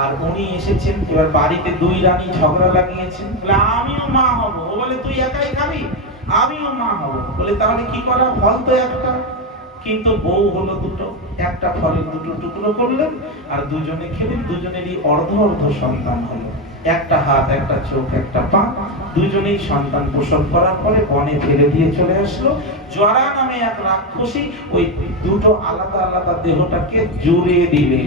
আর উনি এসেছেন, এবার বাড়িতে 2 রানী ঝগড়া লাগিয়েছেন। বলে আমিও মা হব। ও বলে তুই একাই খাবি? আমিও মা হব। বলে তাহলে কি করা, ফল তো একটা, কিন্তু বউ হলো 2টো। একটা ফলের 2টো টুকরো করলেন, আর দুজনে খেলেন, দুজনেরই অর্ধ অর্ধ সন্তান হলো। একটা হাত, একটা চোখ, একটা পা, দুজনেই সন্তান প্রসব করার পরে বনে ফেলে দিয়ে চলে আসলো। জরা নামে এক রাক্ষসী ওই 2টো আলাদা আলাদা দেহটাকে জুড়ে দিলে,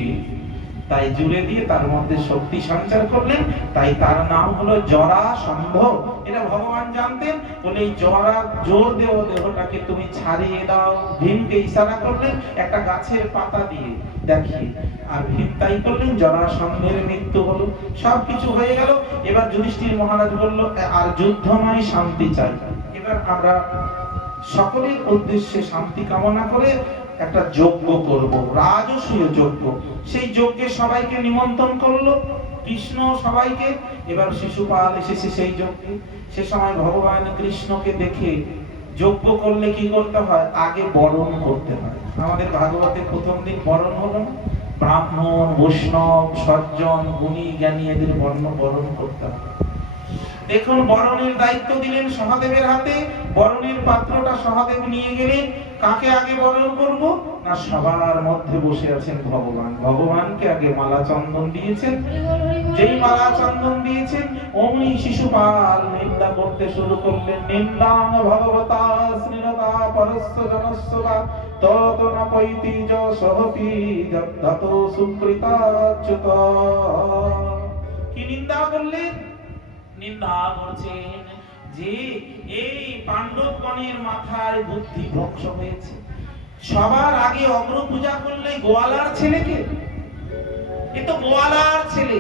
তাই জুড়ে দিয়ে তার মধ্যে শক্তি সঞ্চার করলেন, তাই তার নাম হলো জরাসন্ধ। এটা ভগবান জানতেন। বলে এই জরা জোর দেও দেহটাকে তুমি ছাড়িয়ে দাও। ভীমকে ইশারা করলেন একটা গাছের পাতা দিয়ে দেখিয়ে, আর ভীম তাই করলেন, জরাসন্ধের মৃত্যু হলো। সবকিছু হয়ে গেল। এবার যুধিষ্ঠির মহারাজ বলল আর যুদ্ধ নয়, শান্তি চাই। এবার আমরা সকলের উদ্দেশ্যে শান্তি কামনা করে একটা যজ্ঞ করব, রাজসূয় যজ্ঞ। সেই যজ্ঞে সবাইকে নিমন্ত্রণ করলো কৃষ্ণ সবাইকে। এবার শিশুপাল এসেছে সেই যজ্ঞে। সে সময় ভগবান কৃষ্ণকে দেখে, যজ্ঞ করলে কি করতে হয়, আগে বরণ করতে হয়। আমাদের ভাগবতে প্রথম দিন বরণ হলো, ব্রাহ্মণ বৈষ্ণব সজ্জন গুণী জ্ঞানী এদের বরণ করতে হয়। দেখুন বরণের দায়িত্ব দিলেন সহদেবের হাতে। বরণের পাত্রটা সহদেব নিয়ে গেলেন। কাকে আগে বরণ করব না, সবার মধ্যে বসে আছেন ভগবান। ভগবানকে আগে মালা চন্দন দিয়েছেন। যেই মালা চন্দন দিয়েছেন, অমনি শিশুপাল নিন্দা করতে শুরু করলেন। নিন্দাং ভগবতা শ্রীলতা পরস্য জনস্য বা তত না পৈতি যশোপি যদ্ধাতো সুকৃতাচ্যুত। কি নিন্দা করলেন? নিন্দা করছেন যে এই পাণ্ডবগণের মাথায় বুদ্ধি ভ্রংশ হয়েছে। সবার আগে অগ্র পূজা করলে গোয়ালার ছেলেকে, এ তো গোয়ালার ছেলে,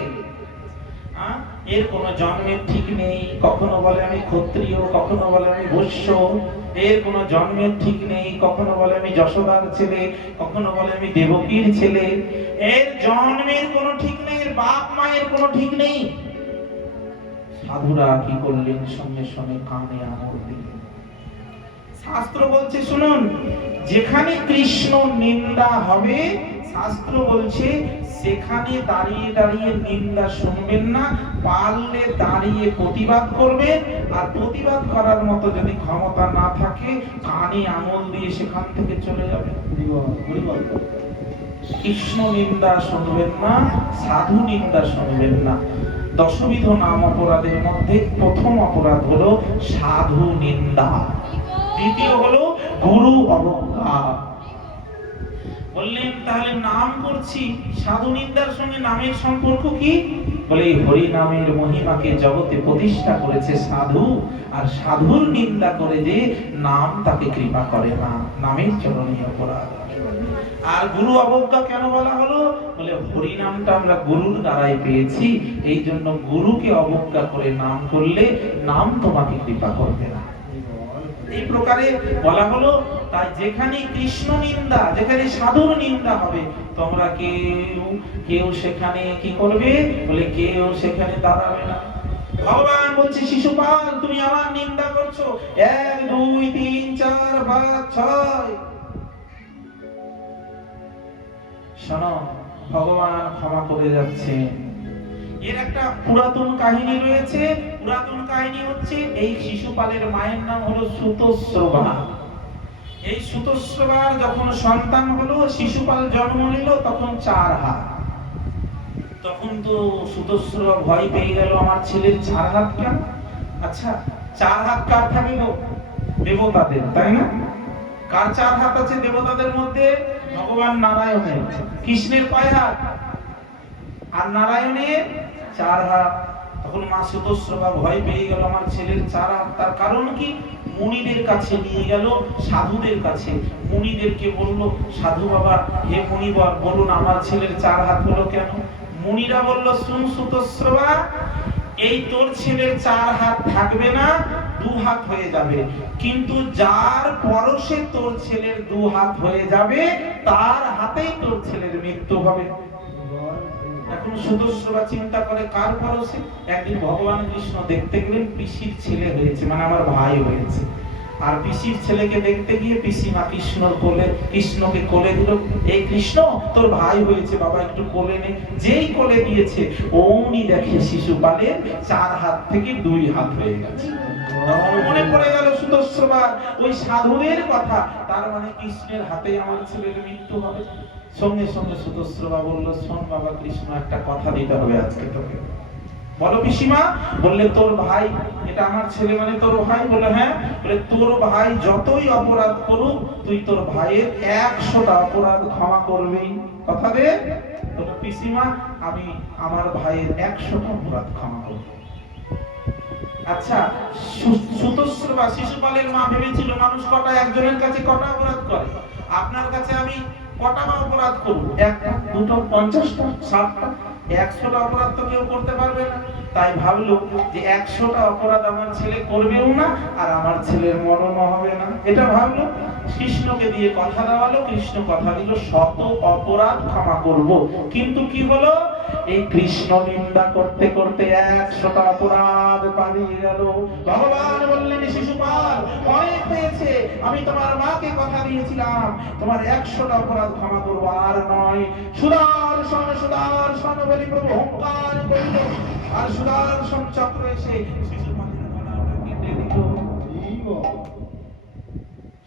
এর কোনো জন্মের ঠিক নেই। কখনো বলে আমি ক্ষত্রিয়, কখনো বলে আমি বৈশ্য। এর কোনো জন্মের ঠিক নেই। কখনো বলে আমি যশোদার ছেলে, কখনো বলে আমি দেবকীর ছেলে। এর জন্মের কোনো ঠিক নেই, এর বাপ মায়ের কোনো ঠিক নেই। সাধুরা কি করলেন, সঙ্গে সঙ্গে কানে আঙুল দিলেন। শাস্ত্র বলছে শুনুন, যেখানে কৃষ্ণ নিন্দা হবে, শাস্ত্র বলছে সেখানে দাঁড়িয়ে দাঁড়িয়ে নিন্দা শুনবেন না, পারলে দাঁড়িয়ে প্রতিবাদ করবেন। আর প্রতিবাদ করার মতো যদি ক্ষমতা না থাকে, কানে আঙুল দিয়ে সেখান থেকে চলে যাবেন। কৃষ্ণ নিন্দা শুনবেন না, সাধু নিন্দা শুনবেন না। 10 বিধ নাম অপরাধের মধ্যে প্রথম অপরাধ হলো সাধু নিন্দা, দ্বিতীয় হলো গুরু অবজ্ঞা। বললেন তাহলে নাম করছি, সাধু নিন্দার সঙ্গে নামের সম্পর্ক কি? বলে এই হরি নামের মহিমাকে জগতে প্রতিষ্ঠা করেছে সাধু, আর সাধুর নিন্দা করে যে নাম তাকে কৃপা করে না, নামের চরণীয় অপরাধ। আর গুরু অবজ্ঞা কেন বলা হলো? বলে হরি নামটা আমরা গুরুর দ্বারাই পেয়েছি, এই জন্য গুরুকে অবজ্ঞা করে নাম করলে নাম তোমাকে কৃপা করবে না, এই প্রকারে বলা হলো। তাই যেখানে কৃষ্ণ নিন্দা, যেখানে সাধুর নিন্দা হবে, তোমরা কেউ সেখানে কি করবে? বলে কেউ সেখানে দাঁড়াবে না। ভগবান বলছে শিশুপাল তুমি আমার নিন্দা করছো, 1 2 3 4 5 6। শোনো, ভগবান ক্ষমা করে যাচ্ছেন। এর একটা পুরাতন কাহিনী রয়েছে। পুরাতন কাহিনী হচ্ছে এই শিশুপালের মায়ের নাম হলো সুতশ্রভা। এই সুতস্রবার যখন সন্তান হলো, শিশুপাল জন্ম নিল, তখন 4 হাত। তখন তো সুতস্রবা ভয় পেয়ে গেল, আমার ছেলের 4 হাত কেন? আচ্ছা, 4 হাত কার থাকে গো? দেবতাদের, তাই না? কার 4 হাত আছে দেবতাদের মধ্যে? ভগবান নারায়ণের। কৃষ্ণের কয় হাত? আর নারায়ণের 4 হাত। তখন মা সুতস্রবা ভয় পেয়ে গেল, আমার ছেলের 4 হাত। তার কারণ কি? মুনিদের কাছে নিয়ে গেল, সাধুদের কাছে। মুনিদেরকে বলল, সাধু বাবা, হে মুনিবর, বলুন আমার ছেলের 4 হাত হলো কেন? মুনিরা বলল, শুন সুতস্রবা, এই তোর ছেলের 4 হাত থাকবে না, 2 হাত হয়ে যাবে। কিন্তু যার পরশে তোর ছেলের 2 হাত হয়ে যাবে, তার হাতেই তোর ছেলের মৃত্যু হবে। এখন সুতস্রবা চিন্তা করে, কার পরশে? একদিন ভগবান কৃষ্ণ দেখতে গেলেন, পিসির ছেলে হয়েছে, মানে আমার ভাই হয়েছে। আর পিসির ছেলেকে দেখতে গিয়ে পিসিমা কৃষ্ণকে কোলে দিল, এই কৃষ্ণ, তোর ভাই হয়েছে বাবা, একটু কোলে নে। যেই কোলে দিয়েছে, অমনি দেখে শিশুপালের 4 হাত থেকে 2 হাত হয়ে গেছে। তখন মনে পড়ে গেল সুতস্রবার ওই সাধুদের কথা, তার মানে কৃষ্ণের হাতে আমার ছেলের মৃত্যু হবে। সঙ্গে সঙ্গে সুতস্রবা বলল, শোন বাবা কৃষ্ণ, একটা কথা দিতে হবে আজকে তোকে। বলো পিসিমা। বললে, তোর ভাই, এটা আমার ছেলে মানে তোর ভাই? বলে, হ্যাঁ। বলে, তোর ভাই যতই অপরাধ করুক, তুই তোর ভাইয়ের 100টা অপরাধ ক্ষমা করবি, কথা দে। বলে, পিসিমা, আমি আমার ভাইয়ের 100টা অপরাধ ক্ষমা করব। আচ্ছা, সুতস্রবা শিশুপালের মা ভেবেছিল, মানুষ কটা, একজনের কাছে কটা অপরাধ করে? আপনার কাছে আমি কটা বা অপরাধ করব? 1টা, 2টো, 50টা, 60টা? 100টা অপরাধ তো কেউ করতে পারবে না। তাই ভাবলো যে 100টা অপরাধ আমার ছেলে করবেও না, আর আমার ছেলের মরণও হবে না। এটা ভাবলো, কৃষ্ণকে দিয়ে কথা দেওয়ালো। কৃষ্ণ কথা দিল, 100 অপরাধ ক্ষমা করব। কিন্তু কি হলো? এই কৃষ্ণ নিন্দা করতে করতে 100টা অপরাধ পালিয়ে গেল। ভগবান বললেন, শিশুপাল, অনেক হয়েছে, আমি তোমার মাকে কথা দিয়েছিলাম, তোমার 100টা অপরাধ ক্ষমা করবো, আর নয়। সুদর্শন সুদর্শন বলি প্রভু হুঙ্কার করল, আর সুদর্শন চক্র এসে শিশুপালের গলাটা কেটে দিল।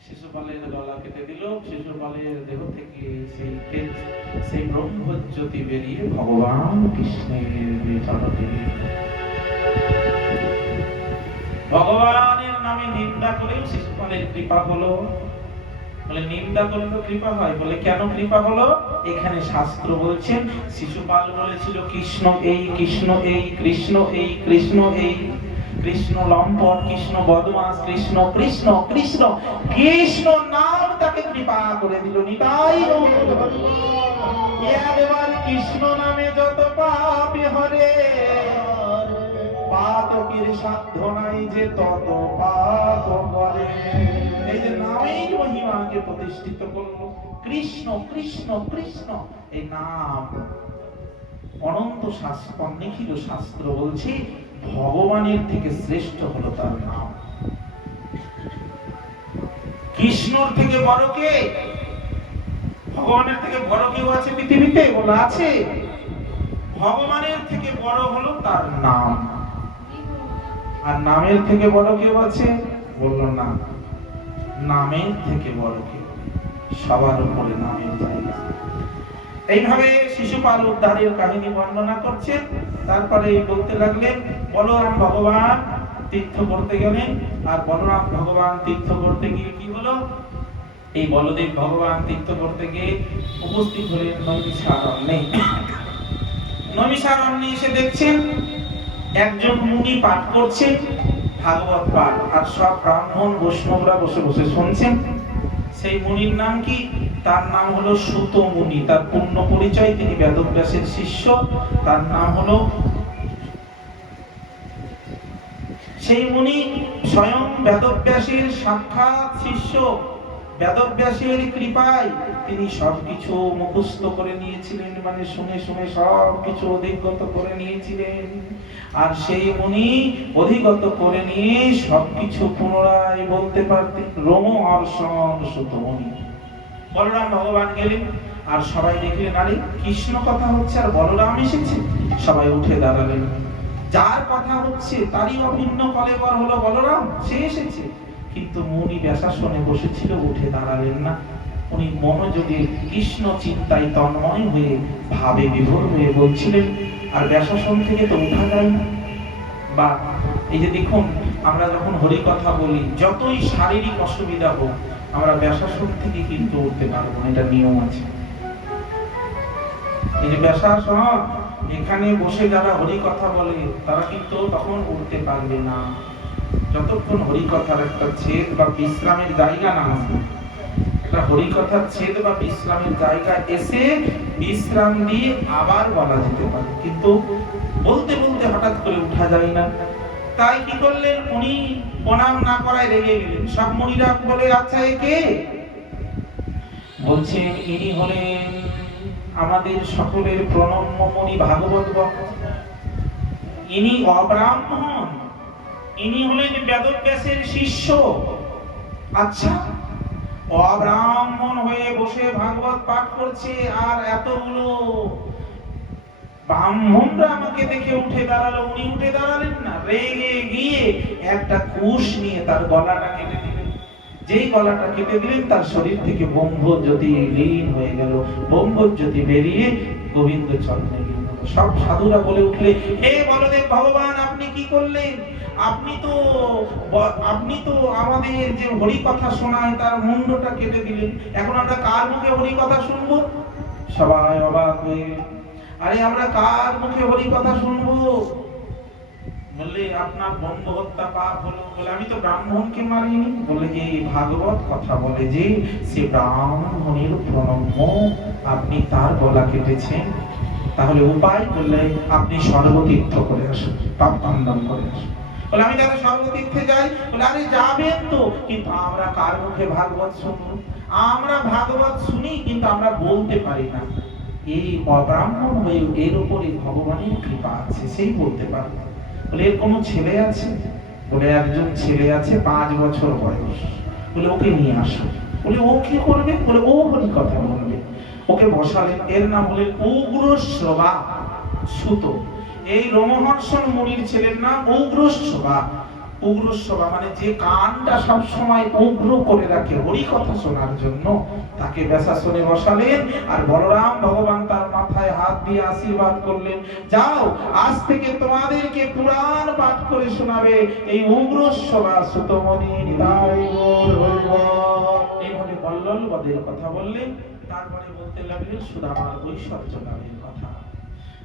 শিশুপালের গলা কেটে দিল। শিশুপালের দেহ থেকে সেই তেজ, সেই ব্রহ্মজ্যোতি বেরিয়ে ভগবান কৃষ্ণের চরণে। ভগবানের নামে নিন্দা করেও শিশুপালের কৃপা হলো। বলে, নিন্দা করলে কৃপা হয়? বলে, কেন কৃপা হলো? এখানে শাস্ত্র বলছেন, শিশুপাল বলেছিল, কৃষ্ণ এই, কৃষ্ণ এই, কৃষ্ণ এই, কৃষ্ণ এই, কৃষ্ণ লম্পট, কৃষ্ণ বদমাস, কৃষ্ণ কৃষ্ণ কৃষ্ণ কৃষ্ণ নাম তাকে কৃপা করে দিল। নিতাই একবার কৃষ্ণ নামে যত পাপী হরে, পাতকের সাধ্য নাই যে তত পাপ করে। এই যে নামেই মহিমাকে প্রতিষ্ঠিত করলো, কৃষ্ণ কৃষ্ণ কৃষ্ণ, এই নাম অনন্ত শাস্ত্র, নিখিল শাস্ত্র বলছে ভগবানের থেকে শ্রেষ্ঠ হলো তার নাম। কৃষ্ণর থেকে বড় কে? ভগবানের থেকে বড় কেউ আছে পৃথিবীতে? বলা আছে। ভগবানের থেকে বড় হলো তার নাম। আর নামের থেকে বড় কেউ আছে? বলল না, নামের থেকে বড় কেউ, সবার উপরে নামের জায়গা। এইভাবে শিশুপাল উদ্ধারের কাহিনী বর্ণনা করছেন। তারপরে বলতে লাগলেন, বলরাম ভগবান তীর্থ করতে গেলেন। আর বলরাম ভগবান তীর্থ করতে গিয়ে কি হলো? এই বলদেব ভগবান তীর্থ করতে গিয়ে উপস্থিত হলেন নৈমিষারণ্যে। নৈমিষারণ্যে এসে দেখছেন একজন মুনি পাঠ করছেন ভাগবত পাঠ, আর সব ব্রাহ্মণ বৈষ্ণবরা বসে বসে শুনছেন। সেই মুনির নাম কি? তার নাম হলো সুত মুনি। তার পূর্ণ পরিচয়, তিনি বেদব্যাসের শিষ্য। তার নাম হলো, সেই মুনি স্বয়ং বেদব্যাসের সাক্ষাৎ শিষ্য। বেদব্যাসের কৃপায় তিনি সবকিছু মুখস্থ করে নিয়েছিলেন, মানে শুনে শুনে সবকিছু অধিগত করে নিয়েছিলেন। আর সেই মুনি অধিগত করে নিয়ে সবকিছু পুনরায় বলতে পারতেন। রোমহর্ষণ সুত মুনি। বলরাম ভগবান গেলেন, আর সবাই দেখলেন, আরে কৃষ্ণ কথা হচ্ছে আর বলরাম এসেছে। সবাই উঠে দাঁড়ালেন। যার কথা হচ্ছে তারই অভিন্ন কলেবর হলো বলরাম, সে এসেছে। কিন্তু মুনি ব্যাসাসনে বসেছিল, উঠে দাঁড়ালেন না। উনি মনোযোগে কৃষ্ণ চিন্তায় তন্ময় হয়ে ভাবে বিভোর হয়ে বলছিলেন, আর ব্যাসাসন থেকে তো উঠা যায় না। বা এই যে দেখুন, আমরা যখন হরি কথা বলি, যতই শারীরিক অসুবিধা হোক, আমরা ব্যাসাসন থেকে কিন্তু উঠতে পারবো না, এটা নিয়ম আছে। এই যে ব্যাসাসন, এখানে বসে যারা হরি কথা বলে তারা কিন্তু তখন উঠতে পারবে না, যতক্ষণ হরি কথার একটা ছেদ বা বিশ্রামের জায়গা না আসবে। একটা হরি কথার ছেদ বা বিশ্রামের জায়গা এসে বিশ্রাম দিয়ে আবার বলা যেতে পারে, কিন্তু বলতে বলতে হঠাৎ করে উঠা যায় না। তাই কি করলেন, উনি প্রণাম না করায় রেগে গেলেন। সব মুনিরা বলে, আচ্ছা এ কে? বলছেন, ইনি হলেন আমাদের সকলের প্রণম্য মুনি ভাগবত ভক্ত। ইনি অব্রাহ্মণ, ইনি হলেন বেদব্যাসের শিষ্য। আচ্ছা, অব্রাহ্মণ হয়ে বসে ভাগবত পাঠ করছে, আর এতগুলো ব্রাহ্মণরা আমাকে দেখে উঠে দাঁড়ালো, উনি উঠে দাঁড়ালেন না। রেগে গিয়ে একটা কুশ নিয়ে তার গলাটা কেটে দিলেন। যেই গলাটা কেটে দিলেন, তার শরীর থেকে ব্রহ্মজ্যোতি লীন হয়ে গেল। ব্রহ্মজ্যোতি বেরিয়ে গোবিন্দ চরণে লীন হলো। সব সাধুরা বলে উঠলে, হে বলদেব ভগবান, আপনি কি করলেন? আপনি তো আমাদের যে হরি কথা শোনায় তার মুন্ডটা কেটে দিলেন। এখন আমরা কার মুখে হরি কথা শুনবো? সবাই অবাক হয়ে গেল। আরে আমরা কার মুখে হরি কথা শুনবো? বললে, আপনার ব্রহ্ম হত্যা পাপ হলো। বলে, আমি তো ব্রাহ্মণকে মারিনি। বলে, এই ভাগবত কথা বলে যে সে ব্রাহ্মণের প্রণম্য, আপনি তার গলা কেটেছেন। তাহলে উপায়? বললে, আপনি সর্বতীর্থ করে আসুন, পাপ খণ্ডন করে আসুন। বলে, আমি যারা সর্বতীর্থে যাই। বলে, আরে যাবেন তো, কিন্তু আমরা কার মুখে ভাগবত শুনবো? আমরা ভাগবত শুনি, কিন্তু আমরা বলতে পারি না। এই অব্রাহ্মণ হয়ে এর উপরে ভগবানের কৃপা আছে, সেই বলতে পারবে। বলে, এর কোনো ছেলে আছে? বলে, একজন ছেলে আছে, 5 বছর বয়স। বলে, ওকে নিয়ে আসো। বলে, ও কি করবে? বলে, ও হরি কথা বলবে। ওকে বসালেন। এর নাম হলেন উগ্রশ্রবা সুত। এই রোমহর্ষণ মুনির ছেলের নাম উগ্রশ্রবা। উগ্রশ্রবা মানে যে কানটা সব সময় উগ্র করে রাখে হরি কথা শোনার জন্য, তাকে ব্যাসাসনে বসালেন। আর বলরাম ভগবান তার মাথায় হাত দিয়ে আশীর্বাদ করলেন, যাও, আজ থেকে তোমাদেরকে পুরাণ পাঠ করে শোনাবে এই উগ্রশ্রবা সুতমণি। এইভাবে বল্লল বদের কথা বললেন। তারপরে বলতে লাগলেন সুদামার ঐশ্বর্য লাভের কথা।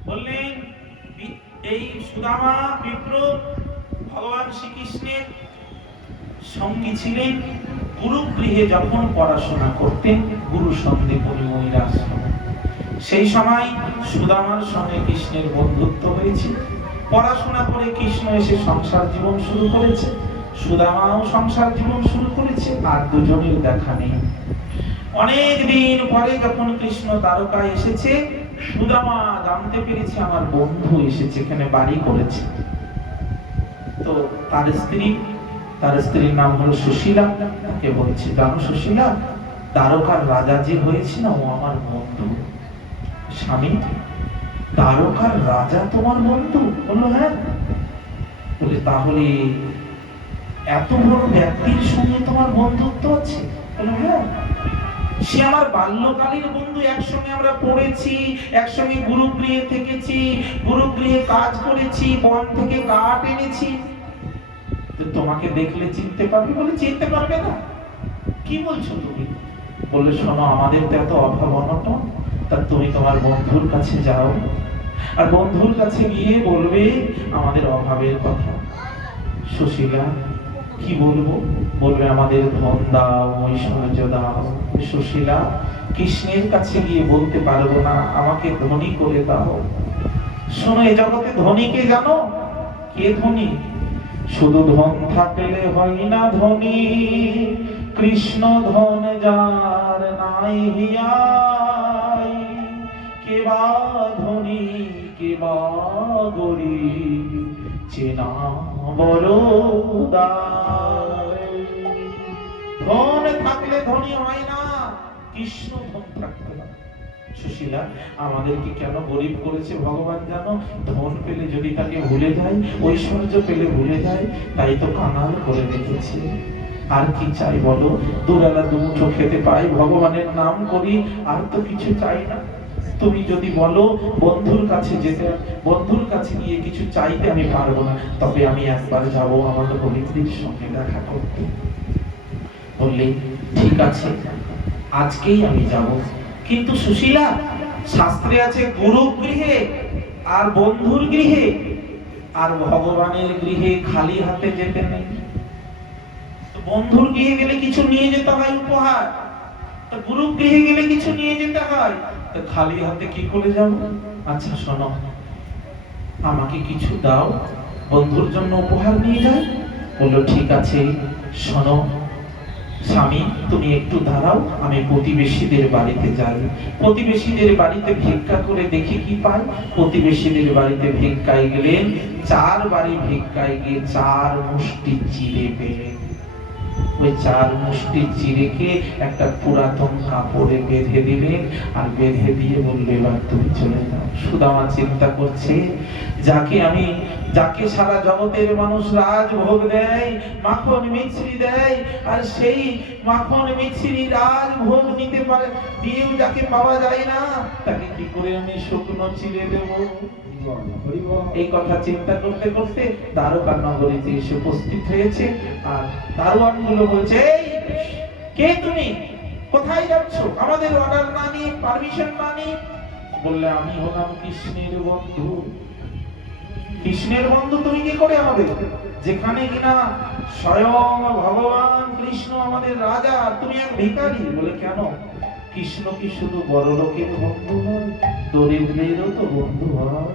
বললেন, এই সুদামা বিপ্র ভগবান শ্রীকৃষ্ণের সঙ্গী ছিলেন। গুরুগৃহে যখন পড়াশোনা করতেন, গুরু সন্দীপনী মহিলা আশ্রমে, সেই সময় সুদামার সঙ্গে কৃষ্ণের বন্ধুত্ব হয়েছে। পড়াশোনা করে কৃষ্ণ এসে সংসার জীবন শুরু করেছে, সুদামাও সংসার জীবন শুরু করেছে, আর দুজনের দেখা নেই। অনেক দিন পরে যখন কৃষ্ণ দ্বারকায় এসেছে, সুদামা জানতে পেরেছে আমার বন্ধু এসেছে, এখানে বাড়ি করেছে। তো তার স্ত্রীর নাম হলো সুশীলা। তাকে বলছে, জানো সুশীলা, দ্বারকার রাজা যে হয়েছে না, ও আমার বন্ধু। স্বামী, দ্বারকার রাজা তোমার বন্ধু? বললো, হ্যাঁ। বলে, তাহলে এত বড় ব্যক্তির সঙ্গে তোমার বন্ধুত্ব আছে? বললো, হ্যাঁ। সে আমার বাল্যকালীন বন্ধু, একসঙ্গে আমরা পড়েছি, একসঙ্গে গুরুগৃহে থেকেছি, গুরুগৃহে কাজ করেছি, বন থেকে কাঠ এনেছি। তোমাকে দেখলে চিনতে পারবে? বলে, চিনতে পারবে না? কি বলছো তুমি? বললে, শোনো, আমাদের তো এত অভাব অনটন, তা তুমি তোমার বন্ধুর কাছে যাও, আর বন্ধুর কাছে গিয়ে বলবে আমাদের অভাবের কথা। সুশীলা, কি বলবো? বলবে, আমাদের ধন দাও, ঐশ্বর্য দাও। সুশীলা, কৃষ্ণের কাছে গিয়ে বলতে পারবো না, আমাকে ধনী করে দাও। শোনো, এ জগতে ধনীকে জানো? কে ধনী? শুধু ধন থাকলে হয় না ধনী, কৃষ্ণ ধন যার নাই হিয়াই। কে বা ধনী, কে বা গরিব, চেনা বড় দায়। ধন থাকলে ধনী হয় না, কৃষ্ণ ধন থাকতে হয়। সুশীলা, আমাদেরকে কেন গরিব করেছে ভগবান জানো? ধন পেলে যদি তাকে ভুলে যায়, ঐশ্বর্য পেলে ভুলে যায়, তাই তো কাঙাল করে রেখেছে। আর কি চাই বলো? দুবেলা দুমুঠো খেতে পাই, ভগবানের নাম করি, আর তো কিছু চাই না। তুমি যদি বলো বন্ধুর কাছে যেতে, বন্ধুর কাছে গিয়ে কিছু চাইতে আমি পারবো না, তবে আমি একবার যাব আমার হরিদ্রির সঙ্গে দেখা করতে। বললে ঠিক আছে, আজকেই আমি যাব। কিন্তু সুশীলা, শাস্ত্রে আছে গুরু গৃহে আর বন্ধুর গৃহে আর ভগবানের গৃহে খালি হাতে যেতে নেই। তো বন্ধুর গৃহে গেলে কিছু নিয়ে যেতে হয় উপহার, তো গুরু গৃহে গেলে কিছু নিয়ে যেতে হয়, তো খালি হাতে কি করে যাব? আচ্ছা শোনো, আমাকে কিছু দাও, বন্ধুর জন্য উপহার নিয়ে যাই। বললো ঠিক আছে, শোনো স্বামী, তুমি একটু দাঁড়াও, আমি প্রতিবেশীদের বাড়িতে যাই। প্রতিবেশীদের বাড়িতে ভিক্ষা করে দেখি কি পাই। প্রতিবেশীদের বাড়িতে ভিক্ষায় গেলেন, 4 বাড়ি ভিক্ষায় গিয়ে 4 মুষ্টি চিড়ে পেলেন। ওই 4 মুষ্টি চিড়েকে একটা পুরাতন কাপড়ে বেঁধে দিলেন, আর বেঁধে দিয়ে বললো এবার তুমি চলে যাও। সুদামা চিন্তা করছে, যাকে সারা জগতের মানুষ রাজভোগ দেয়, মাখন মিছরি দেয়, আর সেই মাখন মিছরি রাজভোগ নিতে পারে দিয়েও যাকে পাওয়া যায় না, তাকে কি করে আমি শুকনো চিড়ে দেবো? এই কথা চিন্তা করতে করতে দ্বারকা নগরীতে এসে উপস্থিত হয়েছে। আর দারোয়ান গুলো বলছে, এই কে তুমি, কোথায় যাচ্ছ, আমাদের অর্ডার না নিয়ে, পারমিশন না নিয়ে? বললে আমি হলাম কৃষ্ণের বন্ধু। কৃষ্ণের বন্ধু তুমি কি করে হবে, যেখানে কিনা স্বয়ং ভগবান কৃষ্ণ আমাদের রাজা, তুমি এক ভিখারি? বলে কেন, কৃষ্ণ কি শুধু বড় লোকের বন্ধু নয়, দরিদ্রেরও তো বন্ধু হয়,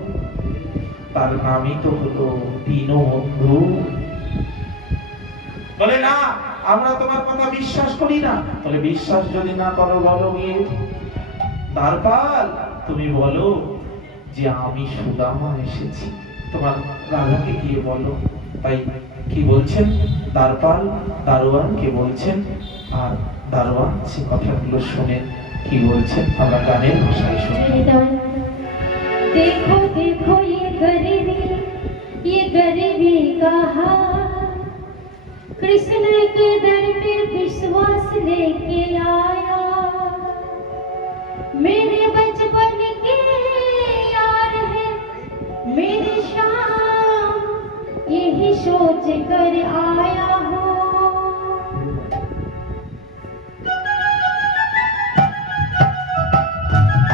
তার নামই তো হলো দীনবন্ধু। বলে না, আমরা তোমার কথা বিশ্বাস করি না। বলে বিশ্বাস যদি না করো বলো গিয়ে, দ্বারপাল তুমি বলো যে আমি সুদামা এসেছি, তোমার রাজাকে গিয়ে বলো। তাই কি বলছেন দ্বারপাল দারোয়ানকে বলছেন, আর দারোয়ান সে কথাগুলো শুনে কি বলছেন আমরা গানের ভাষায় শুনি। देखो देखो ये गरीबी का हाल, कृष्ण के दर पे विश्वास लेके आया, मेरे बचपन के यार है मेरी शाम, यही सोच कर